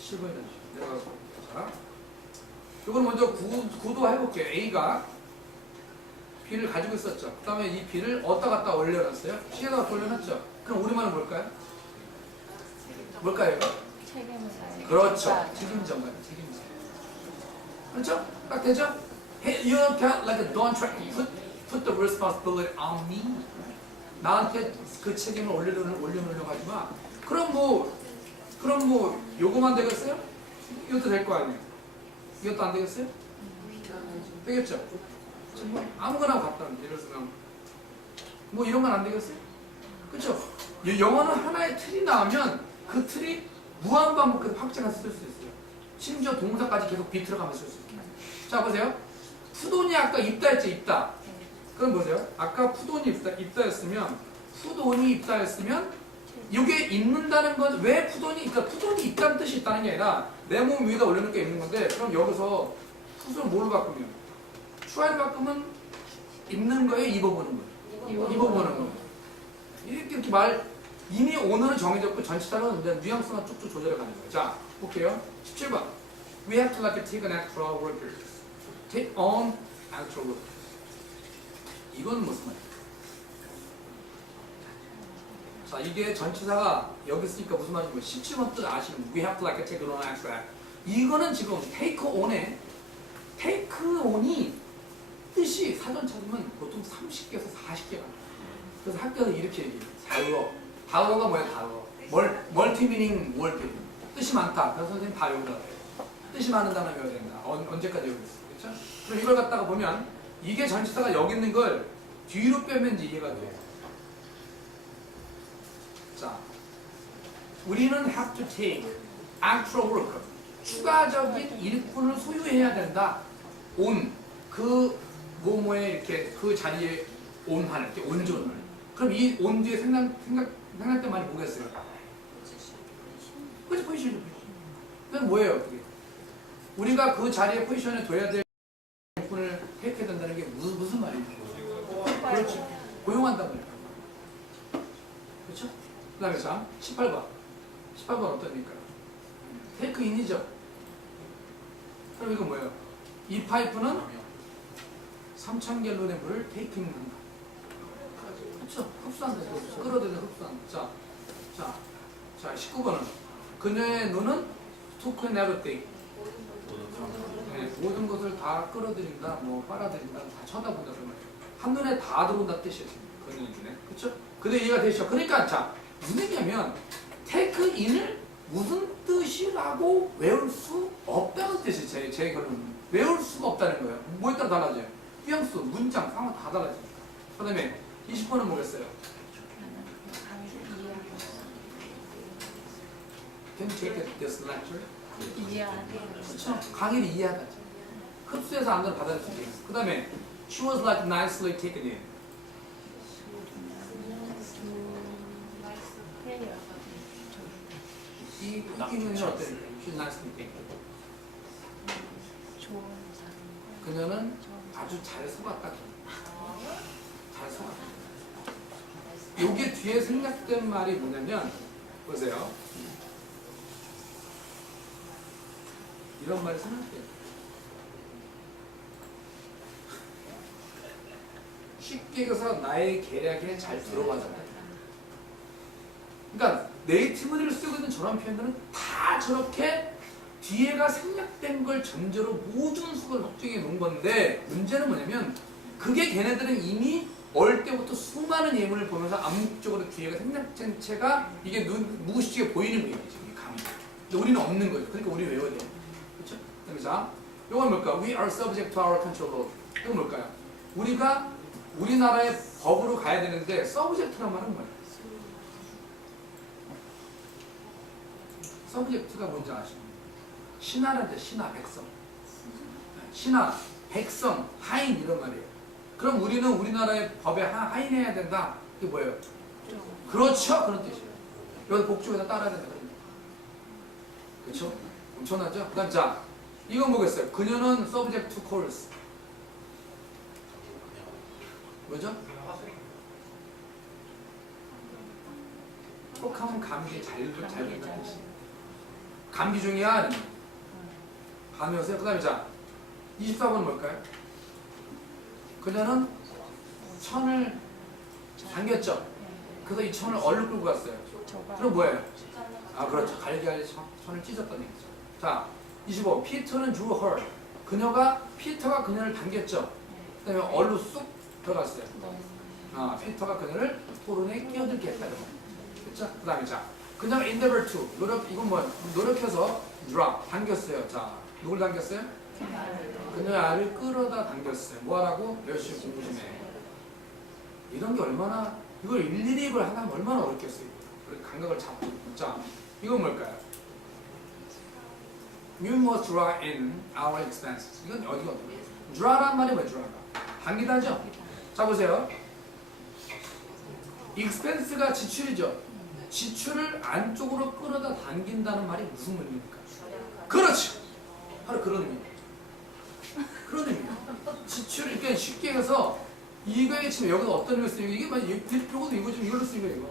7번이라는 내가 자, 이걸 먼저 구도 해볼게요. A가 B를 가지고 있었죠. 그 다음에 이 B를 어디다 갖다 올려놨어요? C에다가 올려놨죠. 그럼 우리말은 뭘까요? 뭘까요? 이거? 책임을 그렇죠. 책임전가요. 책임전. 그렇죠? 딱 되죠? You can't like don't try to put the responsibility on me. 나한테 그 책임을 올려놓으려고 하지 마. 그럼 뭐 요거만 되겠어요? 이것도 될 거 아니에요? 이것도 안 되겠어요? 되겠죠? 정말 아무거나 갖다 예를 들면 뭐 이런 건 안 되겠어요? 그렇죠? 영어는 하나의 틀이 나오면 그 틀이 무한반복 확장해서 쓸 수 있어요. 심지어 동사까지 계속 비틀어가면서 쓸 수 있어요. 자 보세요. 푸돈이 아까 입다 했죠. 입다. 그럼 보세요. 아까 푸돈이 입다 했으면 푸돈이 있다 했으면 이게 있는다는 건 왜 푸돈이, 그러니까 푸돈이 있다는 뜻이 있다는 게 아니라 내 몸 위에다 올려놓은 게 있는 건데, 그럼 여기서 푸돈을 뭘로 바꾸면? 추가를 바꾸면 있는 거예요, 입어보는 거예요? 입어보는 거예요. 이렇게 이미 오늘은 정해졌고 전치사는 이제 뉘앙스만 쭉쭉 조절해 가는 거예요. 자, 볼게요. 17번. We have to like take an actual workers. Take on actual workers. 이건 무슨 말이에요? 자, 이게 전치사가 여기 있으니까 무슨 말인지 17번 뜻 아시는 We have to like take on actual. 이거는 지금 take on에 take on이 뜻이 사전 찾으면 보통 30개에서 40개가 나와요. 그래서 학교에서 이렇게 얘기해요. 다우어가 뭐야, 다우어? 멀티미닝 월드. 뜻이 많다. 그래서 선생님 다 외우라 그래요. 뜻이 많은 단어 외워야 된다. 언제까지 외우겠어? 그렇죠? 그럼 이걸 갖다가 보면 이게 전치사가 여기 있는 걸 뒤로 빼면 이제 이해가 돼요. 자, 우리는 have to take actual work. 추가적인 일꾼을 소유해야 된다. on. 그 뭐뭐에 이렇게 그 자리에 온하는 이렇게 온존을. 그럼 이 온 뒤에 생각때 많이 보겠어요. 그렇지, 포지션이죠. 그건 뭐예요, 그게? 우리가 그 자리에 포지션에 둬야 될 일꾼을 택해야 된다는 게 무슨 말이에요? 그렇지. 고용한단 말이에요. 그렇죠? 그 다음에 자, 18번. 18번 어떠니까요? 테이크 인이죠. 그럼 이건 뭐예요? 이 파이프는 3,000갤론의 물을 테이킹한다. 그렇죠? 흡수한다. 끌어들이는 흡수한다. 자, 19번은 그녀의 눈은 took in everything. 네, 모든 것을 다 끌어들인다, 뭐 빨아들인다, 다 쳐다본다. 한눈에 다 들어온다 뜻이에요. 그녀의 눈에. 그렇죠? 근데 이해가 되시죠? 그러니까 자, 무슨 얘기냐면 take in을 무슨 뜻이라고 외울 수 없다는 뜻이 제 결론은. 외울 수가 없다는 거예요. 뭐에 따라 달라져요? 뉘앙스, 문장, 상황 다 달라지니까. 그 다음에 20번은 뭐겠어요? Can you take this lecture? 그렇죠? 강의를 이해하다. 흡수해서 안으로 받아들일 수 있겠어. 그 다음에 She was like nicely taken in. 이 느낌은 어때요? She's nicely taken in. 그녀는 아주 잘 속았다. 잘 속았다. 요게 뒤에 생략된 말이 뭐냐면, 보세요. 이런 말이 생략돼요. 쉽게 얘기해서 나의 계략에 잘 들어가잖아요. 그러니까 네이티브들을 쓰고 있는 저런 표현들은 다 저렇게 뒤에가 생략된 걸 전제로 모든 수를 확정해 놓은 건데, 문제는 뭐냐면 그게 걔네들은 이미 어릴 때부터 수많은 예문을 보면서 암묵적으로 뒤에가 생략된 채가 이게 무의식에 보이는 거예요. 이 감이. 근데 우리는 없는 거죠. 그러니까 우리 외워야 돼요. 그렇죠? 자, 이건 뭘까? We are subject to our control law. 이건 뭘까요? 우리가 우리나라의 법으로 가야 되는데 subject란 말은 뭐예요? subject가 뭔지 아시나요? 신하라는데 신하, 백성. 신하, 백성, 하인 이런 말이에요. 그럼 우리는 우리나라의 법에 하인해야 된다. 이게 뭐예요? 그렇죠. 그런 뜻이에요. 여기서 복주에다 따라야 된다. 그렇죠? 엄청나죠? 그 다음 자, 이건 뭐겠어요? 그녀는 subject to course. 뭐죠? 톡하면 감기 잘 된다는 뜻이에요. 감기 중이야? 아니면? 감이 오세요? 그 다음에 자, 24번은 뭘까요? 그녀는 천을 당겼죠? 그래서 이 천을 얼른 끌고 갔어요. 그럼 뭐예요? 아, 그렇죠. 갈기갈기 천을 찢었다는 얘기죠. 자, 25. 피터는 drew her. 피터가 그녀를 당겼죠? 그 다음에 얼로 쑥 들어갔어요. 아, 피터가 그녀를 토론에 끼어들게 했다. 그렇죠? 그 다음에 자, 그녀가 endeavor to. 이건 뭐야? 노력해서 drop. 당겼어요. 자, 누굴 당겼어요? 그녀의 알을 끌어다 당겼어요. 뭐하라고? 열심히 공부 좀 해. 이런 게 얼마나, 이걸 일일이 이걸 하나 하면 얼마나 어렵겠어요. 감각을 잡고. 자, 이건 뭘까요? You must draw in our expenses. 이건 어디가 어디가? draw란 말이 뭐예요? draw가. 당기다죠? 자, 보세요. expense가 지출이죠. 지출을 안쪽으로 끌어다 당긴다는 말이 무슨 의미입니까? 그렇지. 바로 그런 의미. 그런 의미입니다. 지출을 이렇게 쉽게 해서 이거에 지금 여기서 어떤 의미를 쓰는 이게 막 이것도 이거 좀 이걸로 쓰는 거예요. 이거.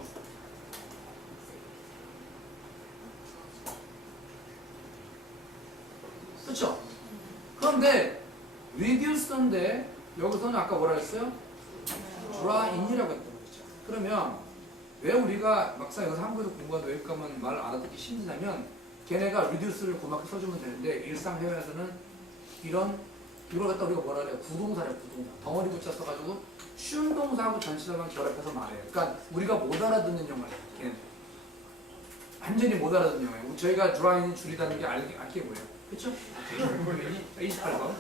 그렇죠? 그런데 reduce인데 여기서는 아까 뭐라 했어요? draw in이라고 했던 거죠. 그러면 왜 우리가 막상 여기서 한국에서 공부하다 외국 가면 말 알아듣기 힘드냐면 걔네가 reduce를 고맣게 써주면 되는데 일상 회화에서는 이걸 갖다 우리가 뭐라 그래요? 부동사래요. 부동사. 덩어리 붙여 써가지고 쉬운 동사하고 전치사만 결합해서 말해요. 그러니까 우리가 못 알아듣는 영어예요. 걔는 완전히 못 알아듣는 영어예요. 저희가 draw in이 줄이다는 게 알게 뭐예요? 그렇죠? 28번.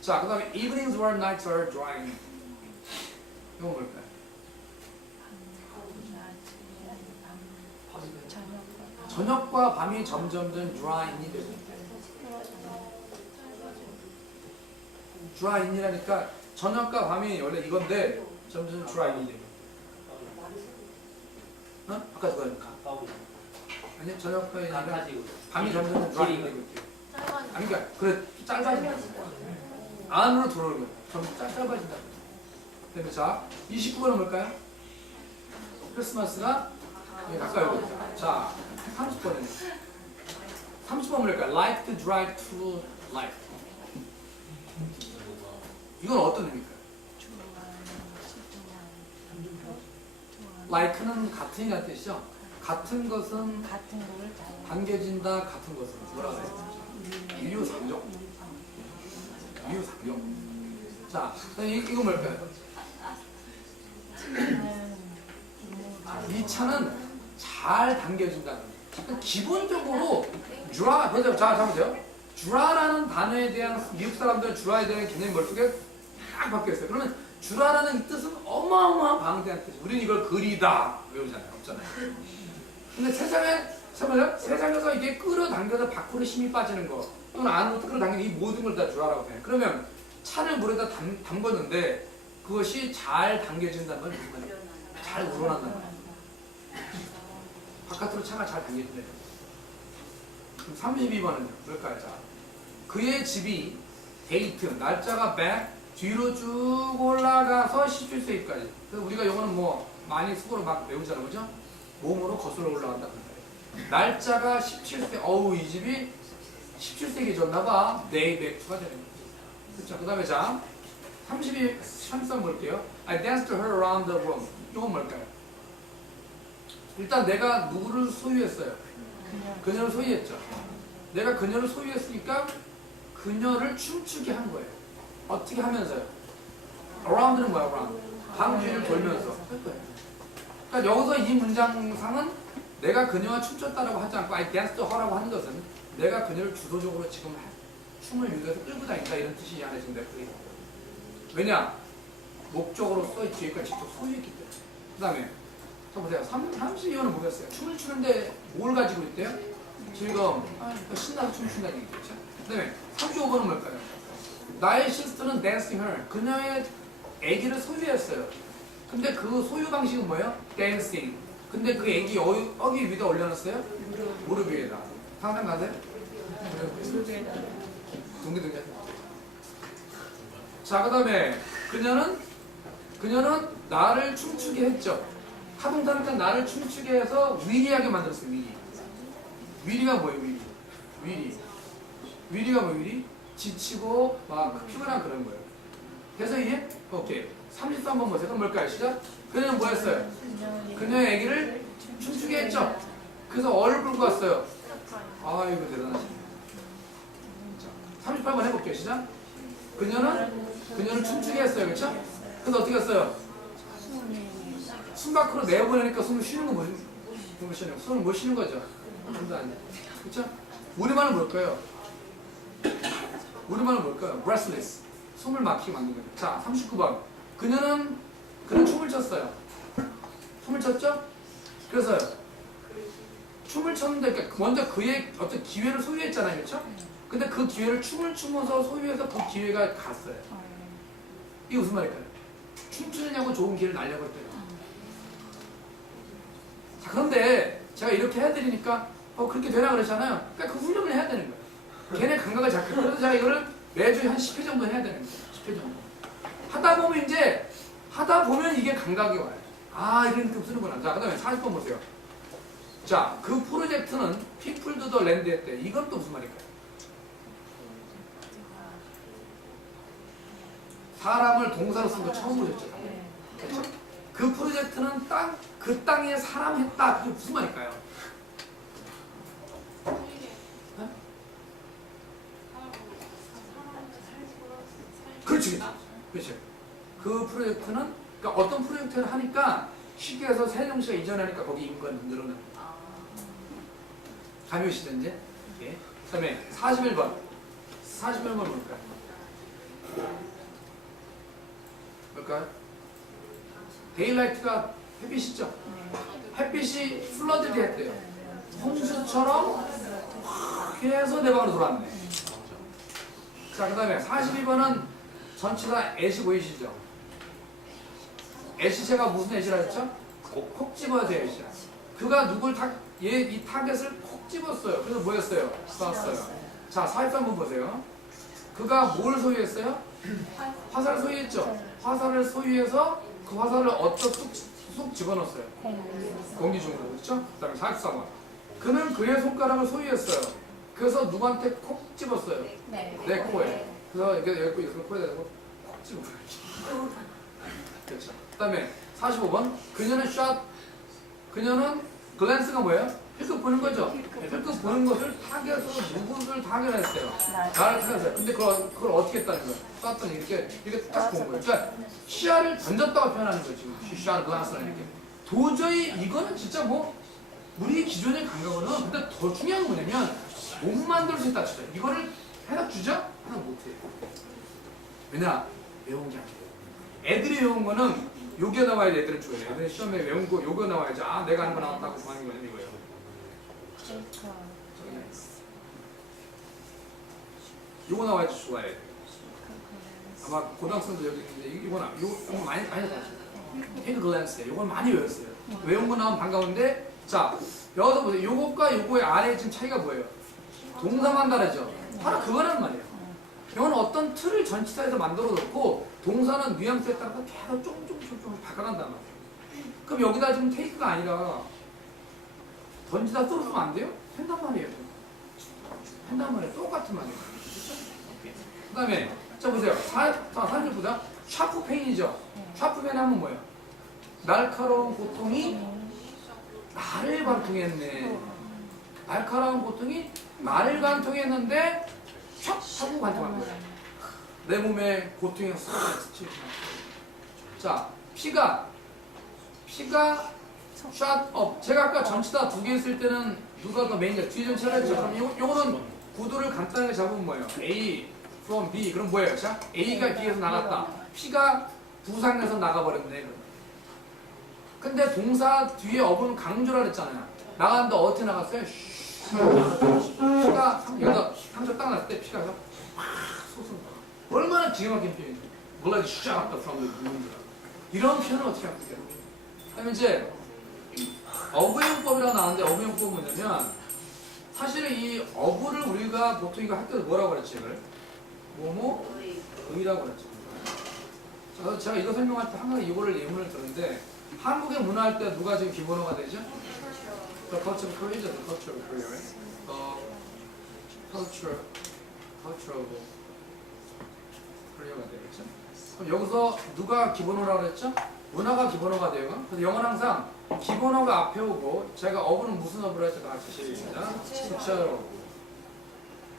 자, 그 다음에 evenings or nights are drying. 이거 뭘까요? 저녁과 밤이 점점점 drying이 되고 drying이라니까 저녁과 밤이 원래 이건데 점점 drying이 되고 어? 아까 그거니까 아니 저녁과 밤이 점점 drying이 되고 있대요. 아니 그러니까 그래 짧아진다. 안으로 들어오는 거예요. 점점 짧아진다. 그다음에 자 29번은 뭘까요? 크리스마스가 가까이 자 30번은 30번 뭘까요? Like to drive to life. 이건 어떤 의미일까요? like는 같은이라는 뜻이죠. 같은 것은 당겨진다. 같은 것은 뭐라고 해요? 유효상종. 유효상종. 자, 이거 뭘까요? 이 차는 잘 당겨진다는 거예요. 기본적으로 주라, 자, 보세요. 주라라는 단어에 대한 미국 사람들은 주라에 대한 개념이 머릿속에 딱 박혀 있어요. 그러면 주라라는 이 뜻은 어마어마한 방대한 뜻이에요. 우리는 이걸 그리다 외우잖아요. 없잖아요. 근데 세상에서 이게 끌어당겨서 밖으로 힘이 빠지는 거 또는 안으로 끌어당기는 이 모든 걸 다 주라라고 해요. 그러면 차를 물에다 담궜는데 그것이 잘 당겨진다는 건 무슨 말이에요? 잘 우러난다는 거예요. 바깥으로 차가 잘 당겨진대요. 그럼 32번은 뭘까요? 자, 그의 집이 데이트, 날짜가 back, 뒤로 쭉 올라가서 17세기까지. 그래서 우리가 이거는 뭐 많이 수고로 막 외우잖아요. 그죠? 몸으로 거슬러 올라간다. 날짜가 17세, 어우, 이 집이 17세기 졌나봐. day back to가 되는 거죠. 그렇죠? 그 다음에 자, 33번 볼게요. I danced her around the room. 이건 뭘까요? 일단 내가 누구를 소유했어요? 그녀를 소유했죠. 내가 그녀를 소유했으니까 그녀를 춤추게 한 거예요. 어떻게 하면서요? around는 뭐야? around. 방 뒤를 돌면서 할 거예요. 그러니까 여기서 이 문장상은 내가 그녀와 춤췄다라고 하지 않고 I danced her라고 하는 것은 내가 그녀를 주도적으로 지금 춤을 유도해서 끌고 다닌다 이런 뜻이 안해진다. 왜냐? 목적으로 써있지. 그러니까 직접 소유했기 때문에. 그 다음에 자 보세요. 32번은 뭐겠어요? 춤을 추는데 뭘 가지고 있대요? 즐거움. 신나서 춤을 춘다는 얘기죠. 그 다음에 35번은 뭘까요? 나의 시스터는 dancing her. 그녀의 아기를 소유했어요. 근데 그 소유 방식은 뭐예요? dancing. 근데 그 아기 어기 위에다 올려놨어요? 무릎 위에다. 상상 가세요? 둥기둥기. 자, 그 다음에 그녀는 나를 춤추게 했죠. 하동사니까 나를 춤추게 해서 위리하게 만들었어요. 위리가 뭐예요? 위리가 뭐 위리? 지치고 막 피곤한 그런 거예요. 그래서 이게 오케이. 33번 보세요. 그럼 뭘까요? 시작. 그녀는 뭐 했어요? 그녀의 아기를 춤추게 했죠. 그래서 어를 끌고 왔어요. 아이고 대단하시네. 자, 38번 해볼게요. 시작. 그녀를 춤추게 했어요. 그렇죠? 그래서 어떻게 했어요? 숨 밖으로 내보내니까 숨을 쉬는 거 뭐지? 숨을 못 쉬는 거죠. 그렇죠? 우리말은 뭘까요? breathless. 숨을 막히게 만든 거예요. 자, 39번. 그는 춤을 췄어요. 춤을 췄죠? 그래서요. 춤을 췄는데 그러니까 먼저 그의 어떤 기회를 소유했잖아요. 그렇죠? 근데 그 기회를 춤을 추면서 소유해서 그 기회가 갔어요. 이게 무슨 말일까요? 춤추느냐고 좋은 기회를 날려버렸대요. 자, 그런데 제가 이렇게 해드리니까 그렇게 되나 그랬잖아요. 그러니까 그 훈련을 해야 되는 거예요. 걔네 감각을 잡고. 그래서 제가 이거를 매주 한 10회 정도 해야 되는 거예요. 10회 정도. 하다 보면 이게 감각이 와요. 아, 이런 급 쓰는구나. 자, 그 다음에 40번 보세요. 자, 그 프로젝트는 피플드 더 랜드 했대. 이건 또 무슨 말일까요? 사람을 동사로 쓴 거 처음 보셨죠? 그렇죠? 그 프로젝트는 그 땅에 사람 했다. 그게 무슨 말일까요? 네? 그렇지, 그렇지. 그 프로젝트는, 그러니까 어떤 프로젝트를 하니까 쉽게 해서 세종시가 이전하니까 거기 인구가 늘어나는. 감이 오시죠, 이제? 예. 그 다음에 41번. 41번 뭘까요? 뭘까요? 데일라이트가 햇빛이죠? 햇빛이 플러드리 했대요. 홍수처럼 확 해서 내 방으로 들어왔네. 자, 그 다음에 42번은 전체 다 애시 보이시죠? 애시제가 무슨 애시라 했죠? 콕 집어야 돼요, 애시야. 그가 누굴 이 타겟을 콕 집었어요. 그래서 뭐였어요? 쐈어요. 자, 43번 보세요. 그가 뭘 소유했어요? 화살을 소유했죠? 화살을 소유해서 그 화살을 쑥 집어넣었어요. 공기 중으로. 그렇죠? 그 다음에 44번. 그는 그의 손가락을 소유했어요. 그래서 누구한테 콕 집었어요? 내 코에. 그래서 여기 코에 대고 콕 집어요. 그렇죠. 그 다음에 45번. 그녀는 글랜스가 뭐예요? 힐끗 보는 거죠? 힐끗 보는 것을 타겟으로 누구를 타겟했어요? 나를 타겟했어요. 근데 그걸 어떻게 했다는 거예요? 쐈더니 이렇게 딱 본 거예요. 그러니까 시야를 던졌다고 표현하는 거예요. 지금 시야를 글랜스라는 이렇게. 도저히 이거는 진짜 우리 기존의 감각으로는 근데 더 중요한 건 뭐냐면 못 만들 수 있다 치죠. 이거를 해다 주죠? 하나 못해요. 왜냐? 외운 게 아니에요. 애들이 외운 거는 요게 나와야지 애들은 좋아해요. 애들은 시험에 외운 거 요거 나와야지. 아, 내가 하는 거 나왔다고 그만인 거는 이거예요. 요거 나와야지 좋아해요. 아마 고등학생도 여기 있는데 이거 많이 봤어요. 헤드 글랜스예요. 이걸 많이 외웠어요. 외운 거 나오면 반가운데 자, 여기서 보세요. 요것과 요거의 아래에 지금 차이가 뭐예요? 동사만 다르죠? 바로 그거란 말이에요. 이건 어떤 틀을 전치사에서 만들어 놓고 동사는 뉘앙스에 따라서 계속 조금 바꿔간단 말이에요. 그럼 여기다 지금 테이크가 아니라 던지다 쏘면 안 돼요? 한단 말이에요. 한단 말이에요. 똑같은 말이에요. 그 다음에 자 보세요. 사진 보자. 샤프페인이죠. 샤프페인 하면 뭐예요? 날카로운 고통이 나를 관통했네. 날카로운 고통이 나를 관통했는데 촥 하고 관통한 거예요. 내 몸에 고통이 스치고. 자, 피가 샷업. 제가 아까 전치다 두 개 했을 때는 누가 더 메인이야? 뒤 전체를 했죠. 그럼 요거는 구도를 간단하게 잡으면 뭐예요? A from B. 그럼 뭐예요? 자, A가 B에서 나갔다. P가 부상해서 나가버렸네. 근데 동사 뒤에 업은 강조라 그랬잖아요. 나갔는데 어떻게 나갔어요? 피가 여기다 상처 딱 났을 때 피가 확 솟은 거야. 얼마나 기가 막힌 표현이죠. Blood shot from the wound. 이런 표현을 어떻게 합니까? 그다음에 이제 어부용법이라고 나왔는데 어부용법은 뭐냐면 사실은 이 어부를 우리가 보통 이거 학교에서 뭐라고 그랬지? 이걸? 의라고 그랬죠. 그래서 제가 이거 설명할 때 항상 이거를 예문을 들었는데 한국의 문화할 때 누가 지금 기본어가 되죠? The culture of Korea, the culture of Korea, right? cultural Korea가 되겠죠? 그럼 여기서 누가 기본어라고 그랬죠? 문화가 기본어가 돼요. 그래서 영어는 항상 기본어가 앞에 오고 제가 어부는 무슨 어부를 할지 같이 시작입니다.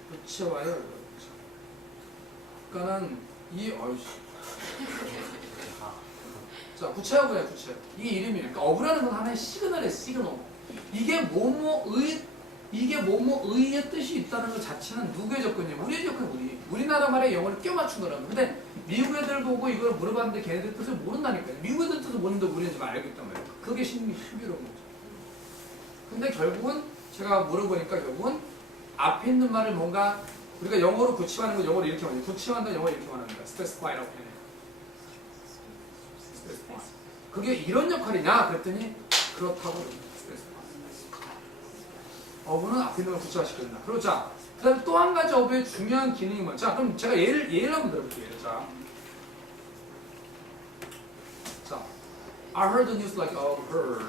부채와요. 그러니까는 자, 부채어부예요, 부채. 이게 이름이에요. 그러니까 어부라는 건 하나의 시그널이에요, 시그널. 이게 뭐뭐의의 뜻이 있다는 것 자체는 누구의 접근이에요? 우리의 접근, 우리나라 말에 영어를 끼워 맞춘 거라고. 근데 미국 애들 보고 이걸 물어봤는데 걔네들 뜻을 모른다니까요. 미국 애들 뜻을 모르는데 우리는 좀 알고 있단 말이에요. 그게 신비로운 거죠. 근데 결국은 제가 물어보니까 결국은 앞에 있는 말을 뭔가 우리가 영어로 구치하는 거 영어로 이렇게 말해요. 구치한다는 영어로 이렇게 말하는 거야. specify라고 표현해요. specify. 그게 이런 역할이냐? 그랬더니 그렇다고 그럽니다. of는 앞에 있는 걸 구체화시켜준다. 그리고 자, 그 다음에 또 한 가지 of의 중요한 기능이 뭐야? 자, 그럼 제가 예를 한번 들어볼게요. 자, I heard the news like of her.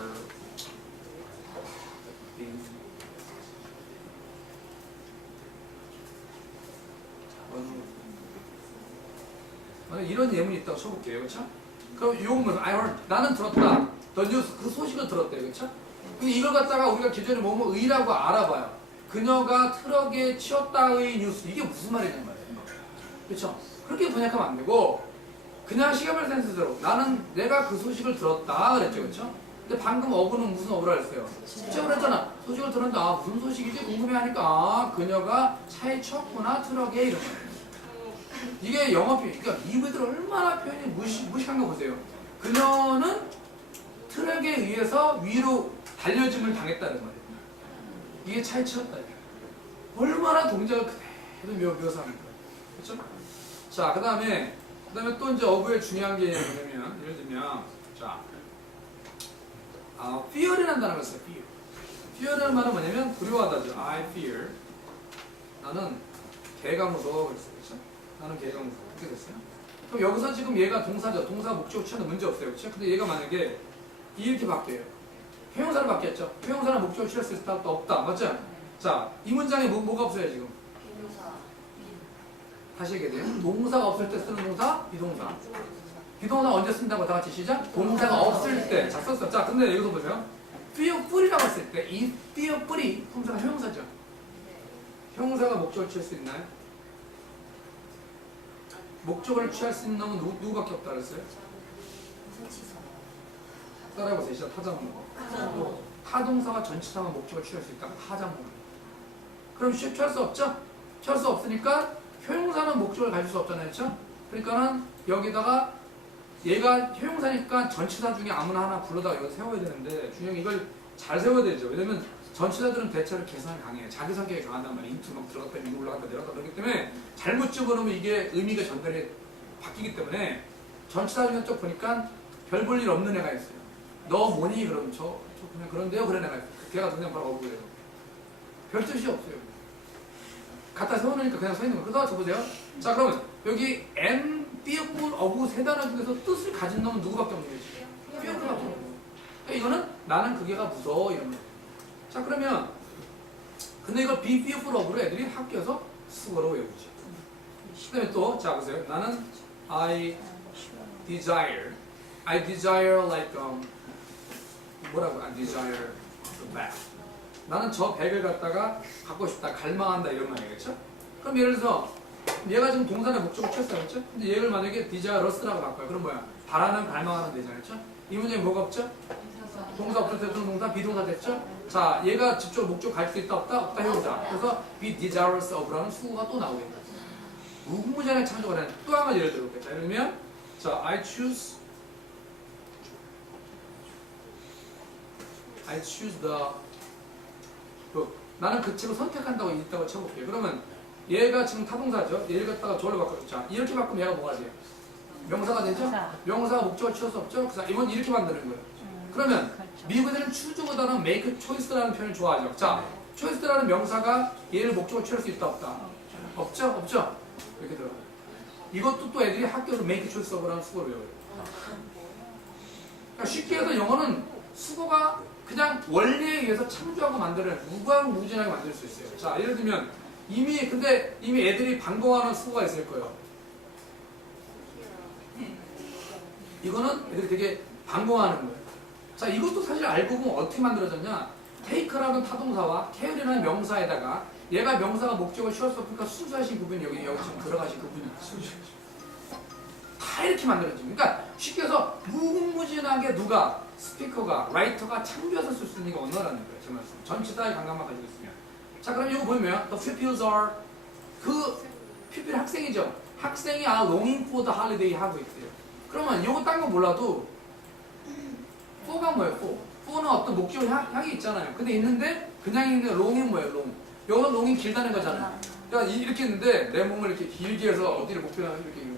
만약 이런 예문이 있다고 쳐볼게요. 그렇죠? 그럼 이건 뭐야? I heard, 나는 들었다. The news, 그 소식을 들었대요. 그렇죠? 근데 이걸 갖다가 우리가 기존에 뭐뭐 의라고 알아봐요. 그녀가 트럭에 치였다의 뉴스. 이게 무슨 말이냐는 말이에요. 그렇죠? 그렇게 번역하면 안 되고 그냥 시계발 센스대로 나는 내가 그 소식을 들었다 그랬죠. 그렇죠? 근데 방금 어부는 무슨 어부라 했어요? 직접을 했잖아. 소식을 들었는데 아 무슨 소식이지 궁금해하니까 아 그녀가 차에 치였구나 트럭에 이런 거예요. 이게 영어 표현. 그러니까 미국애들 얼마나 표현이 무식한 거 보세요. 그녀는 트럭에 의해서 위로 달려짐을 당했다는 거예요. 이게 차에 치였다. 얼마나 동작을 그대로 묘사합니까? 그렇죠? 자, 그 다음에 또 이제 어부의 중요한 게 뭐냐면 예를 들면 자, fear이라는 단어가 있어요. fear. fear라는 말은 뭐냐면 두려워하다죠. I fear. 나는 개가 무서워 그랬어요. 그렇죠? 나는 개가 무서워. 어떻게 됐어요? 그럼 여기서 지금 얘가 동사죠. 동사 목적 취하는 문제 없어요. 그렇죠? 근데 얘가 만약에 이렇게 바뀌어요. 형용사로 바뀌었죠. 형용사는 목적을 취했을 때 없다. 맞죠? 자, 이 문장에 뭐가 없어요 지금? 비동사. 다시 얘기해야 돼요. 동사가 없을 때 쓰는 동사, 비동사. 비동사 언제 쓴다고 다 같이 시작? 동사가 없을 때. 자, 썼어. 자, 근데 여기서 보면 fearful이라고 했을 때 이 fearful이 동사가 형용사죠. 형용사가 목적을 취할 수 있나요? 목적을 취할 수 있는 놈은 누구밖에 없다 그랬어요? 따라해보세요. 시작. 타자문어. 타동사와 전치사가 목적을 취할 수 있다. 타자문어. 그럼 취할 수 없죠? 취할 수 없으니까 효용사는 목적을 가질 수 없잖아요. 그렇죠? 그러니까는 여기다가 얘가 효용사니까 전치사 중에 아무나 하나 불러다가 여기 세워야 되는데 중요한 게 이걸 잘 세워야 되죠. 왜냐면 전치사들은 대체로 개성이 강해요. 자기 성격이 강하단 말이에요. 인투 막 들어갔다 위로 올라갔다 내려갔다 그렇기 때문에 잘못 집어넣으면 이게 의미가 전달이 바뀌기 때문에 전치사 중에 쪽 보니까 별 볼 일 없는 애가 있어요. 너 뭐니? 그러면 저 그냥 그런데요? 그런 애가 있어요. 걔가 그냥 바로 어부예요. 별 뜻이 없어요. 갖다 세워놓으니까 그냥 서 있는 거예요. 그래서 보세요. 자, 그러면 여기 and, fearful, 어부 세 단어 중에서 뜻을 가진 놈은 누구밖에 없는 거지? fearful밖에 없는 거예요. 그러니까 이거는 나는 그게가 무서워 이런 거예요. 자, 그러면 근데 이걸 be fearful of으로 애들이 학교에서 수거로 외우지. 그 다음에 또, 자, 보세요. 나는 I desire like 뭐라고? I desire the bag. 나는 저 백을 갖다가 갖고 싶다, 갈망한다 이런 말이겠죠? 그럼 예를 들어서 얘가 지금 동사의 목적을 취했어요, 그렇죠? 근데 얘를 만약에 desireus라고 바꿔요. 그럼 뭐야? 바라는, 갈망하는 되잖아요, 그렇죠? 이 문제에 뭐가 없죠? 동사 없을 때 쓰는 동사, 비동사 됐죠? 자, 얘가 직접 목적 갈 수 있다, 없다? 없다 해보자. 그래서 be desirous of라는 수구가 또 나오게 돼요. 무궁무진하게 창조가 되는 또 한 가지 예를 들어볼게요. 자, 예를 들면 자, I choose the book. 나는 그 책을 선택한다고 있다고 쳐볼게요. 그러면 얘가 지금 타동사죠. 얘를 갖다가 저걸로 바꿔요. 자, 이렇게 바꾸면 얘가 뭐가 돼요? 명사가 되죠? 명사가 목적을 취할 수 없죠? 그래서 이건 이렇게 만드는 거예요. 그러면 미국애들은 choose보다는 make choice라는 표현을 좋아하죠. 자, choice라는 명사가 얘를 목적을 취할 수 있다, 없다? 없죠? 없죠? 이렇게 들어가요. 이것도 또 애들이 학교에서 make choice of라는 수고를 외워요. 그러니까 쉽게 해서 영어는 수고가 그냥 원리에 의해서 창조하고 만드는 무궁무진하게 만들 수 있어요. 자, 예를 들면 이미 애들이 반공하는 수고가 있을 거예요. 이거는 애들이 되게 반공하는 거예요. 자, 이것도 사실 알고 보면 어떻게 만들어졌냐? take라는 타동사와 care라는 명사에다가 얘가 명사가 목적을 취할 수 없으니까 순수하신 부분이 여기 지금 들어가신 부분이 다 이렇게 만들어진 거예요. 그러니까 쉽게 해서 무궁무진하게 누가 스피커가, 라이터가 창조해서 쓸 수 있는 게 언어라는 거예요. 제 말씀. 전치사의 감각만 가지고 있으면. 자, 그럼 이거 보면 the pupils are 그 pupil 학생이죠. 학생이 are longing for the holiday 하고 있대요. 그러면 이거 딴 거 몰라도 for가 뭐예요? for는 어떤 목적을 향이 있잖아요. 근데 있는데 그냥 있는데 long이 뭐예요? long. 여기서 long이 길다는 거잖아요. 그러니까 이렇게 있는데 내 몸을 이렇게 길게 해서 어디를 목표로 이렇게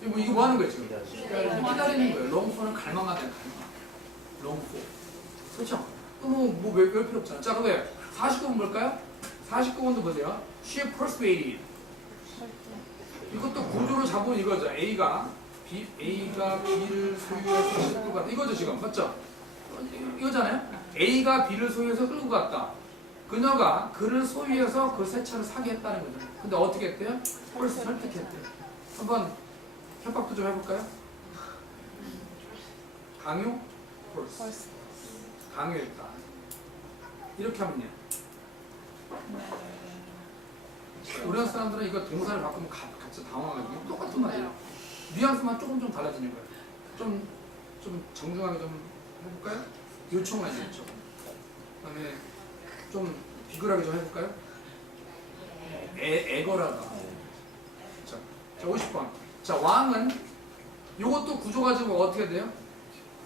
이거 뭐 하는 거예요 지금? 기다리는 거예요. long for는 갈망하다, 갈망. long for. 그렇죠? 뭐왜 필요 없잖아. 자, 그럼 49번 볼까요? 49번도 보세요. She persuaded. 이것도 구조로 잡으면 이거죠. A가 B를 소유해서 끌고 갔다. 이거죠 지금. 맞죠? 이거잖아요. A가 B를 소유해서 끌고 갔다. 그녀가 그를 소유해서 그 새 차를 사게 했다는 거죠. 근데 어떻게 했대요? 폴스 설득했대요. 한번 협박도 좀 해볼까요? 강요? 폴스. 강요했다. 이렇게 하면요. 우리나라 사람들은 이거 동사를 바꾸면 같이 당황하거든요. 똑같은 말이에요. 뉘앙스만 조금 달라지는 거예요. 좀 정중하게 좀 해볼까요? 요청하지 요청. 그다음에 좀 비굴하게 좀 해볼까요? 애걸하다. 자 50번. 자 왕은 요것도 구조 가지고 어떻게 돼요?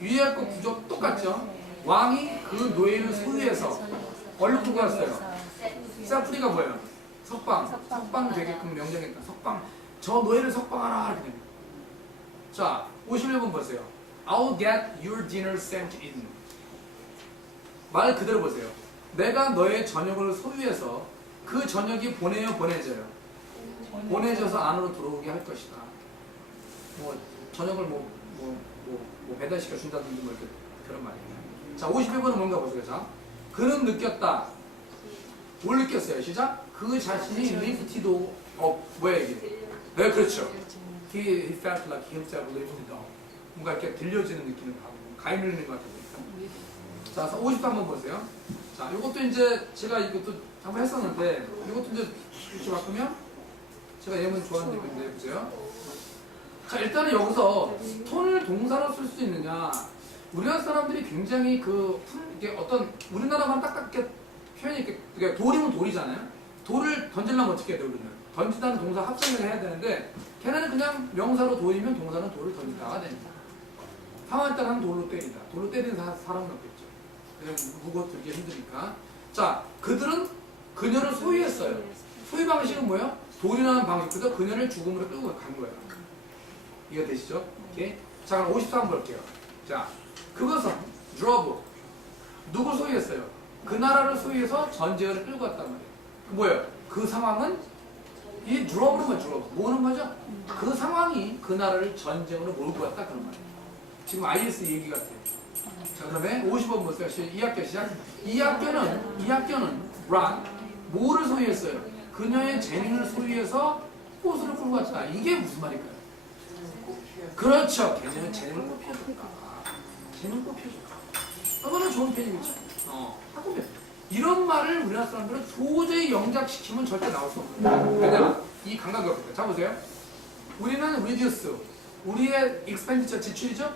위에 거 구조 똑같죠? 왕이 그 노예를 소유해서 얼른 두고 왔어요. 셀프리가 뭐예요? 석방 되게끔 명령했다. 석방. 저 노예를 석방하라 이렇게 됩니다. 자 51번 보세요. I'll get your dinner sent in. 말 그대로 보세요. 내가 너의 저녁을 소유해서 그 저녁이 보내져요. 보내져서 안으로 들어오게 할 것이다. 뭐 저녁을 뭐 배달시켜 준다든지 뭐 이렇게 그런 말이에요. 자 51번은 뭔가 보세요. 자 그는 느꼈다. 뭘 느꼈어요? 시작. 그 자신이 lifted up. 뭐야 이게? 네 그렇죠. He felt like himself lifted up. 뭔가 이렇게 들려지는 느낌을 받고 가위 눌리는 것 같으니까. 자 53번 보세요. 자 이것도 이제 제가 이것도 한번 했었는데 이것도 이제 이렇게 바꾸면 제가 예문 좋아하는 얘기인데 보세요. 자 일단은 여기서 톤을 동사로 쓸 수 있느냐. 우리나라 사람들이 굉장히 이게 어떤 우리나라만 딱딱하게 표현이 이렇게 돌이면 돌이잖아요. 돌을 던지려면 어떻게 해야 돼요 우리는? 던진다는 동사 합성을 해야 되는데 걔네는 그냥 명사로 돌이면 동사는 돌을 던지다가 됩니다. 상황에 따라 돌로 때린다. 돌로 때리는 사람은 없겠죠. 그냥 무거 들기 힘드니까. 자 그들은 그녀를 소유했어요. 소유 방식은 뭐예요? 돌이라는 방식보다 그녀를 죽음으로 끌고 간 거예요. 이해가 되시죠? 오케이? 자 그럼 53번 볼게요. 자 그것은 drove. 누구 소유했어요? 그 나라를 소유해서 전쟁을 끌고 왔단 말이에요. 뭐예요? 그 상황은 이 drove는 뭐죠? drove. 뭐는 거죠? 그 상황이 그 나라를 전쟁으로 몰고 왔다 그런 말이에요. 지금 IS 얘기 같아요. 자 그다음에 50번 보세요. 2학기 시작. 이 학교는 란 뭐를 소유했어요? 그녀의 재능을 소유해서 꽃으로 끌고 왔다. 이게 무슨 말일까요? 그렇죠. 걔네는 재능을 뽑혀줬다. 재능 뽑혀줬다. 얼마나 좋은 편이겠죠? 학급편. 이런 말을 우리나라 사람들은 도저히 영작시키면 절대 나올 수 없는 거예요. 왜냐? 이 감각이 없거든요. 자 보세요. 우리는 reduce. 우리의 expenditure 지출이죠?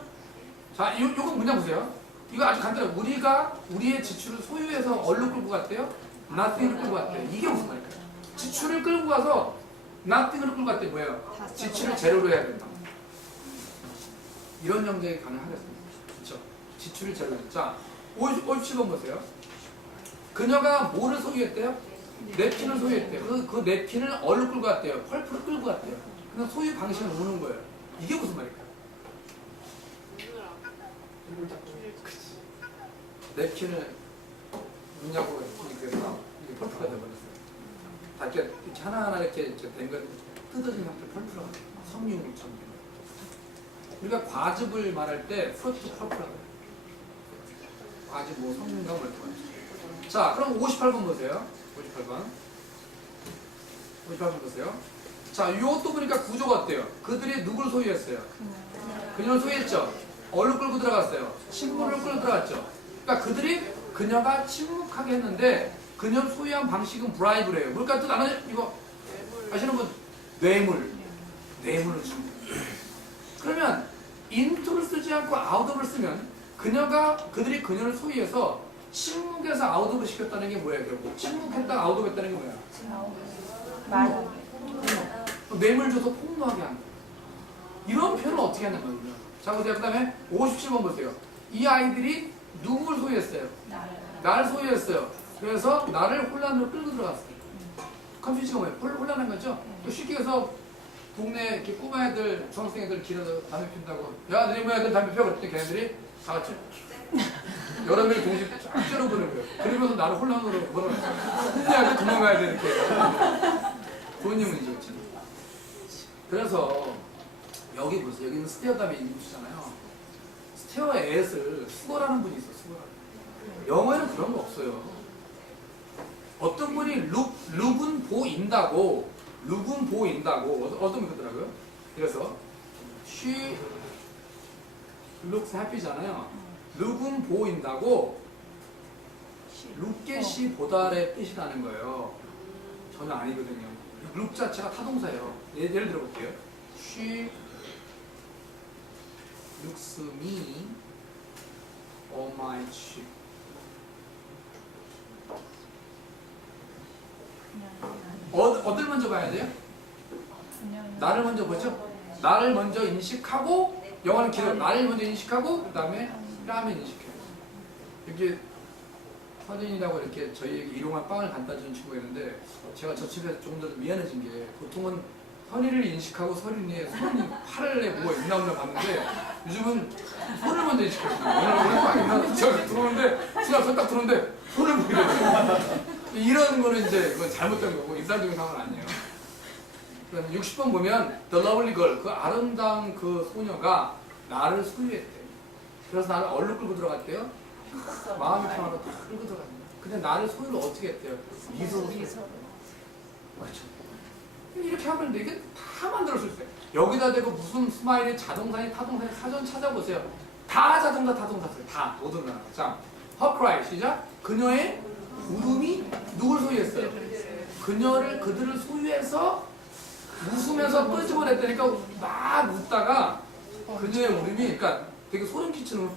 자, 요거 문장 보세요. 이거 아주 간단해요. 우리가 우리의 지출을 소유해서 얼로 끌고 갔대요? nothing을 끌고 갔대요. 이게 무슨 말일까요? 지출을 끌고 가서 nothing을 끌고 갔대요. 뭐예요? 지출을 제로로 해야 된다. 이런 영작이 가능하겠습니다. 그렇죠? 지출을 제로로. 자, 57번 보세요. 그녀가 뭐를 소유했대요? 냅킨을 소유했대요. 그 냅킨을 얼로 끌고 갔대요. 펄프를 끌고 갔대요. 그냥 소유 방식을 모르는 거예요. 이게 무슨 말일까요? 냅킨을 넣냐고 그래서 이게 펄프가 돼버렸어요. 다 이렇게 하나하나 이렇게 된 걸 뜯어진 상태 펄프라고 해요. 섬유물처럼. 우리가 과즙을 말할 때 프로트 펄프라고 해요. 과즙 뭐 섬유인가 뭐 이렇게 말이죠. 자 그럼 58번 보세요. 58번 보세요. 자 이것도 보니까 구조가 어때요? 그들이 누구를 소유했어요? 그녀를 소유했죠. 얼로 끌고 들어갔어요. 침묵을 끌고 들어갔죠. 그러니까 그녀가 침묵하게 했는데 그녀를 소유한 방식은 브라이브래요. 뭘까 뜻 아는 이거 아시는 분? 뇌물을 줍니다. 그러면 into를 쓰지 않고 outof를 쓰면 그들이 그녀를 소유해서 침묵에서 아웃오브 시켰다는 게 뭐야 결국? 침묵했다가 아웃오브 했다는 게 뭐야? 뇌물 줘서 폭로하게 하는 거야. 이런 표현을 어떻게 하는 거예요? 자 보세요. 그 다음에 57번 보세요. 이 아이들이 누구를 소유했어요? 나를 소유했어요. 그래서 나를 혼란으로 끌고 들어갔어요. 컨퓨즈가 뭐예요? 혼란한 거죠? 쉽게 해서 동네 이렇게 꼬마 애들, 중학생 애들 길에서 담배 핀다고 야 너네 뭐야 애들 담배 피워 그랬더니 걔네들이 다 같이 여러 명이 동시에 쫙 째려보는 거예요. 그러면서 나를 혼란으로 혼란하게 도망가야 돼 이렇게. 그런 문제 있죠. 그래서 여기 보세요. 여기는 스테어 다음에 인구수잖아요. 스테어의 애를 수거라는 분이 있어. 수거라는. 영어에는 그런 거 없어요. 어떤 분이 룩은 보인다고 어떤 분이 그러더라고요. 그래서 she looks happy잖아요. 룩은 보인다고 룩겟이 보다의 뜻이라는 거예요. 전혀 아니거든요. 룩 자체가 타동사예요. 예를 들어볼게요. She looks me on my cheek. 어딜 먼저 봐야 돼요? 나를 먼저 보죠? 나를 먼저 인식하고 영어는 기록. 나를 먼저 인식하고 그 다음에 라면 인식해요. 이렇게 서진이라고 이렇게 저희에게 일용할 빵을 갖다 주는 친구가 있는데 제가 저 집에서 조금 더 미안해진 게 보통은 선이를 인식하고 서린이의 손이 팔을 내 뭐가 있나 없나 봤는데 요즘은 손을 먼저 인식했어요. 오늘 빵이나 제가 들어오는데 수납 딱 들어오는데 손을 보게 되죠. 이런 거는 이제 이건 잘못된 거고 일상적인 상황은 아니에요. 60번 보면 The Lovely Girl, 그 아름다운 그 소녀가 나를 소유했대. 그래서 나를 얼른 끌고 들어갔대요. 마음이 편하고 다 끌고 들어갔네. 근데 나를 소유를 어떻게 했대요? 미소로. 그렇죠. 이렇게 하면 이게 다 만들어 줄 수 있어요. 여기다 대고 무슨 스마일이 자동사니 타동사니 사전 찾아보세요. 다 자동사 타동사세요. 다 모든 거. 자, her cry 시작. 그녀의 울음이 누굴 소유했어요? 그들을 소유해서 웃으면서 끄집어냈다니까 막 웃다가 그녀의 울음이 그러니까 되게 소름 끼치는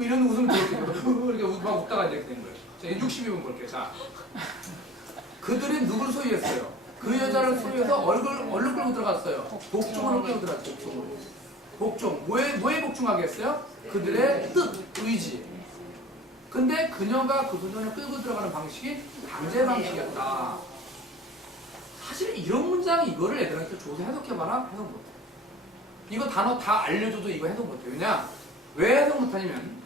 이런 웃음이 들었거든요. 이렇게 막 웃다가 이렇게 된 거예요. 자, 62번 볼게요. 자, 그들이 누굴 소유했어요? 그 여자를 소유해서 얼른 끌고 들어갔어요. 복종으로 끌고 들어갔죠. 복종. 뭐에 복종하게 했어요? 그들의 뜻, 의지. 근데 그녀가 그 소년을 끌고 들어가는 방식이 강제 방식이었다. 사실 이런 문장이 이거를 애들한테 줘서 해석해봐라? 해석 못해. 이거 단어 다 알려줘도 이거 해석 못해. 왜냐? 왜 해석 못하냐면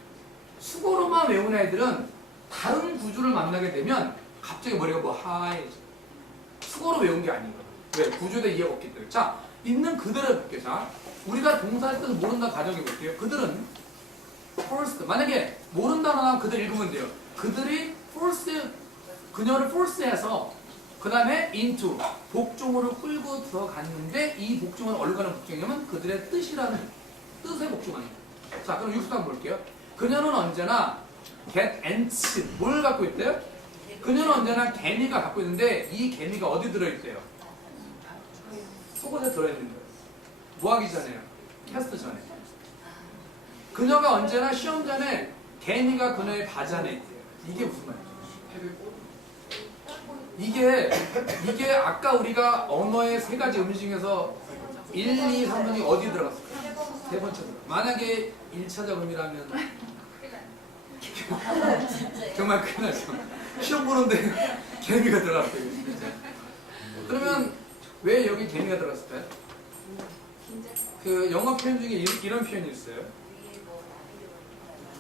수고로만 외운 애들은 다른 구조를 만나게 되면 갑자기 머리가 뭐 하얘져. 수고로 외운 게 아니거든. 왜? 구조에 대해 이해가 없기 때문에. 자, 있는 그대로 해볼게요. 자, 우리가 동사의 뜻을 모른다 가정해볼게요. 그들은 forced. 만약에 모른다고 하면 그들 읽으면 돼요. 그들이 forced, 그녀를 force해서 그 다음에 into, 복종으로 끌고 들어갔는데 이 복종은 어디로 가는 복종이냐면 그들의 뜻이라는 뜻에 복종하는 거예요. 자, 그럼 60번 볼게요. 그녀는 언제나 get ants, 뭘 갖고 있대요? 그녀는 언제나 개미가 갖고 있는데 이 개미가 어디 들어있대요? 속옷에 들어있는 거예요. 뭐 하기 전에요? 테스트 전에. 그녀가 언제나 시험 전에 개미가 그녀의 바지안에 있대요. 이게 무슨 말이에요? 이게 아까 우리가 언어의 세 가지 의미 중에서 1, 2, 3번이 어디 들어갔을까요? 세 번째 들어갔어요. 만약에 1차적 의미라면 정말 큰일 나죠. 시험 보는데 개미가 들어갔어요. 그러면 왜 여기 개미가 들어갔을까요? 그 영어 표현 중에 이런 표현이 있어요.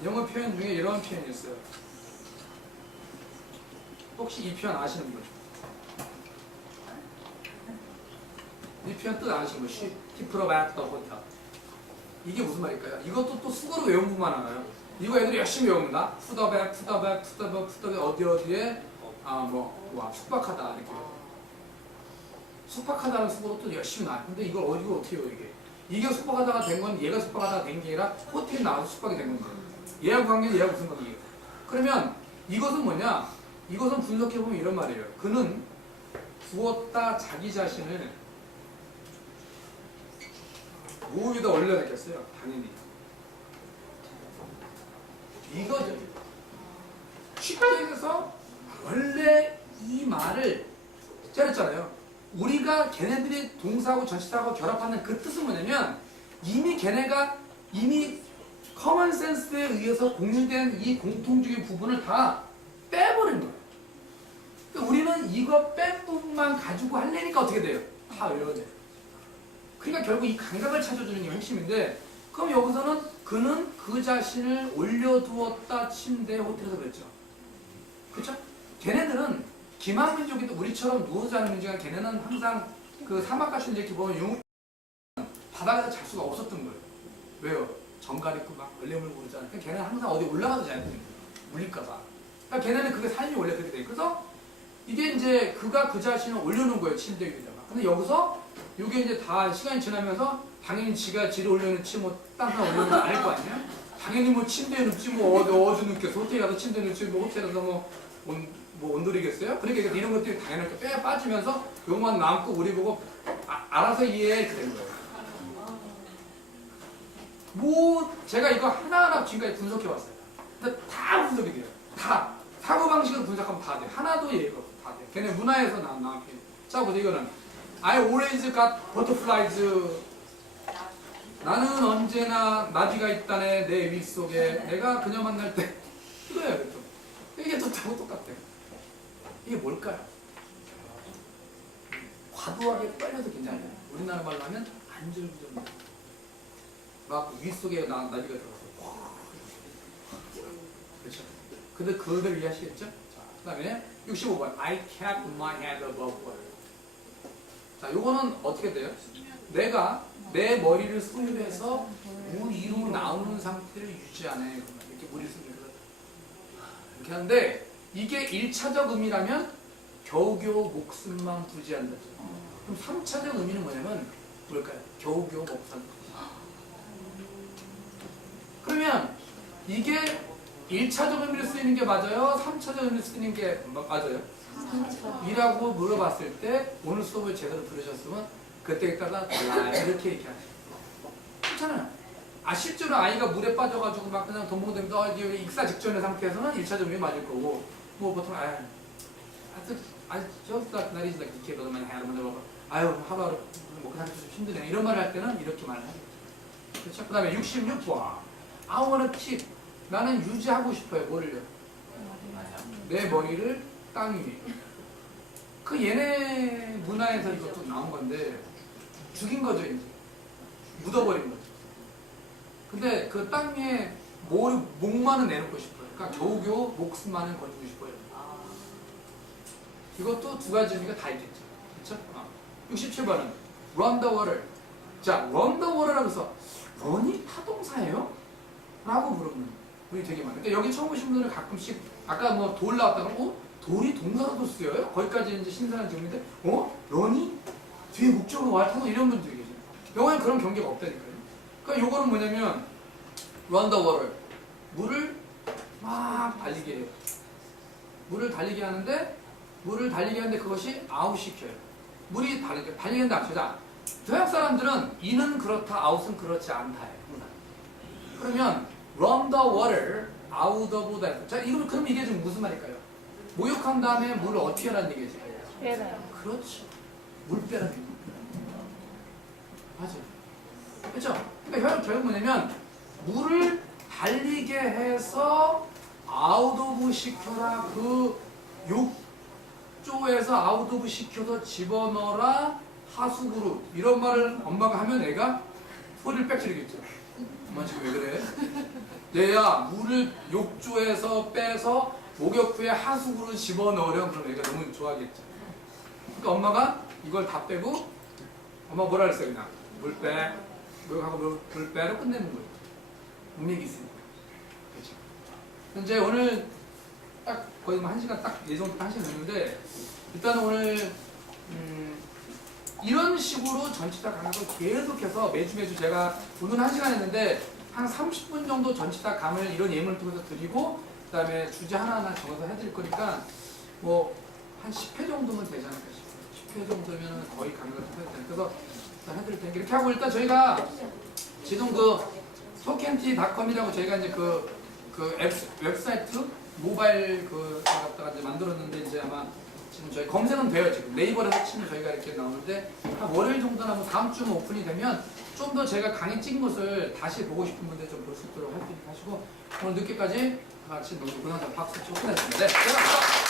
영어 표현 중에 이런 표현이 있어요. 혹시 이 표현 아시는 분? 이 표현 뜻 아시는 분? She put at the hotel. 이게 무슨 말일까요? 이것도 또 수고로 외운 분만 알아요. 이거 애들이 열심히 외웁니다. put the bag 어디에 숙박하다 이렇게. 숙박하다는 수고로 또 열심히 나와요. 근데 이걸 어떻게 해요 이게? 이게 숙박하다가 된 건 얘가 숙박하다가 된 게 아니라 호텔에 나와서 숙박이 된 건데 얘하고 관계는 얘하고 무슨 관계예요? 그러면 이것은 뭐냐? 이것은 분석해보면 이런 말이에요. 그는 부었다 자기 자신을 뭐 위에다 올려놨겠어요? 당연히 이거죠. 쉽게 얘기해서 원래 이 말을 잘했잖아요. 우리가 걔네들이 동사하고 전치사하고 결합하는 그 뜻은 뭐냐면 이미 커먼 센스에 의해서 공유된 이 공통적인 부분을 다 빼버린 거예요. 그러니까 우리는 이거 뺀 부분만 가지고 하려니까 어떻게 돼요? 다 외워야 돼요. 그러니까 결국 이 감각을 찾아주는 게 핵심인데 그럼 여기서는 그는 그 자신을 올려두었다 침대에 호텔에서 그랬죠. 그렇죠? 걔네들은 기만민족인데 우리처럼 누워서 자는 민족이 걔네는 항상 그 사막 같은 데 이렇게 보면 용 바닥에서 잘 수가 없었던 거예요. 왜요? 정갈 있고 막 얼레물 고르잖아요. 그러니까 걔네는 항상 어디 올라가서 자야 돼요. 물릴까봐. 그러니까 걔네는 그게 삶이 원래 그렇게 돼. 그래서 이게 이제 그가 그 자신을 올려놓은 거예요. 침대 위에다가. 근데 여기서 이게 이제 다 시간이 지나면서 당연히 지가 지를 올려놓지 뭐 딴 사람 올려놓지 않을 거 아니야? 당연히 뭐 침대에 눕지 뭐 어디 눕겠어. 호텔에 가서 침대에 눕지 뭐 호텔에 가서 뭐 온돌이겠어요? 그러니까 이런 것들이 당연하게 뼈에 빠지면서 요만 남고 우리 보고 알아서 이해해 이렇게 된 거예요. 뭐 제가 이거 하나하나 지금까지 분석해왔어요. 근데 다 분석이 돼요. 다 사고방식으로 분석하면 다 돼요. 하나도 예의가 없어. 다 돼요. 걔네 문화에서 나온 표현. 자 보세요. 이거는 I always got butterflies. 나는 언제나 나비가 있다네 내 위 속에 내가 그녀 만날 때 이거예요. 그렇죠? 이게 또 똑같아요. 이게 뭘까요? 과도하게 빨려도 괜찮아요. 우리나라 말로 하면 안절부절 막 윗속에 나비가 들어갔어. 그렇죠? 근데 그걸 이해하시겠죠? 자, 그 다음에 65번 I kept my head above water. 자, 요거는 어떻게 돼요? 내가 내 머리를 소유해서 물 위로 나오는 상태를 유지하네. 이렇게 물이 쓰면서 이렇게 하는데 이게 1차적 의미라면 겨우겨우 목숨만 부지한다. 그럼 3차적 의미는 뭐냐면 뭘까요? 겨우겨우 목숨. 그러면 이게 1차적 의미로 쓰이는 게 맞아요? 3차적 의미로 쓰이는 게 맞아요? 이라고 물어봤을 때 오늘 수업을 제대로 들으셨으면 그때에 따라 달라 이렇게 얘기하시죠. 그렇잖아요. 실제로 아이가 물에 빠져가지고 막 그냥 동봉되면서 익사 직전의 상태에서는 1차적 의미 맞을 거고 뭐 보통 just that is like decay doesn't matter. 아유 하루하루 먹고 사는 게 좀 힘드네 이런 말을 할 때는 이렇게 말을 하죠. 그렇죠? 그 다음에 66번 I wanna keep 나는 유지하고 싶어요. 뭐를요? 내 머리를 땅 위에. 그 얘네 문화에서 이것도 나온 건데 죽인 거죠 이제. 묻어버린 거죠. 근데 그 땅 위에 목만은 내놓고 싶어요. 그러니까 겨우겨우 목숨만은 건지고 싶어요. 이것도 두 가지 의미가 다 있겠죠. 그렇죠? 67번은 run the water. 자, run the water라고 해서 run이 타동사예요? 라고 물어보는 분이 되게 많아요. 그러니까 여기 처음 오신 분들은 가끔씩 아까 뭐 돌 나왔다가 돌이 동사로도 쓰여요? 거기까지 이제 신선한 질문인데 run이 뒤에 목적으로 와 타고 이런 분들이 계세요. 영어에는 그런 경계가 없다니까요. 그러니까 요거는 뭐냐면 run the water. 물을 막 달리게 해요. 물을 달리게 하는데 그것이 아웃시켜요. 물이 달리는데 앞서자. 서양 사람들은 in은 그렇다, out은 그렇지 않다예요. 그러면 run the water out of that. 자, 그럼 이게 지금 무슨 말일까요? 목욕한 다음에 물을 어떻게 하라는 얘기죠? 빼라요. 그렇죠. 물 빼라는 얘기. 맞아요. 그렇죠? 그러니까 결국 뭐냐면 물을 달리게 해서 아웃 오브 시켜라. 그 욕조에서 아웃 오브 시켜서 집어넣어라. 하수그릇. 이런 말을 엄마가 하면 애가 소리를 빽치르겠죠. 엄마 지금 왜 그래? 얘야 물을 욕조에서 빼서 목욕 후에 하수구로 집어넣으렴. 그럼 얘가 너무 좋아하겠죠. 그러니까 엄마가 이걸 다 빼고 엄마 뭐라 그랬어요? 그냥 물 빼. 목욕하고 물 빼로 끝내는 거예요. 문맥이 있으니까. 그렇죠. 현재 오늘 딱 거의 1시간 딱 예정부터 1시간 됐는데 일단 오늘 이런 식으로 전치사 강의를 계속해서 매주 제가 오늘 1시간 했는데 한 30분 정도 전치사 강을 이런 예문을 통해서 드리고 그 다음에 주제 하나하나 적어서 해드릴 거니까 뭐 한 10회 정도면 되지 않을까 싶어요. 10회 정도면 거의 강의가 끝날 테니까 그래서 일단 해드릴 테니까 이렇게 하고 일단 저희가 지금 그 소켄티.com이라고 저희가 이제 그 웹사이트 모바일 갖다가 이제 만들었는데 이제 아마 지금 저희 검색은 돼요. 지금 네이버에서 치면 저희가 이렇게 나오는데 한 월요일 정도나 뭐 다음 주면 오픈이 되면 좀 더 제가 강의 찍은 것을 다시 보고 싶은 분들 좀 볼 수 있도록 하시고 오늘 늦게까지 같이 놀고 그나마 박수 치고 끝냈습니다. 네, 고맙습니다.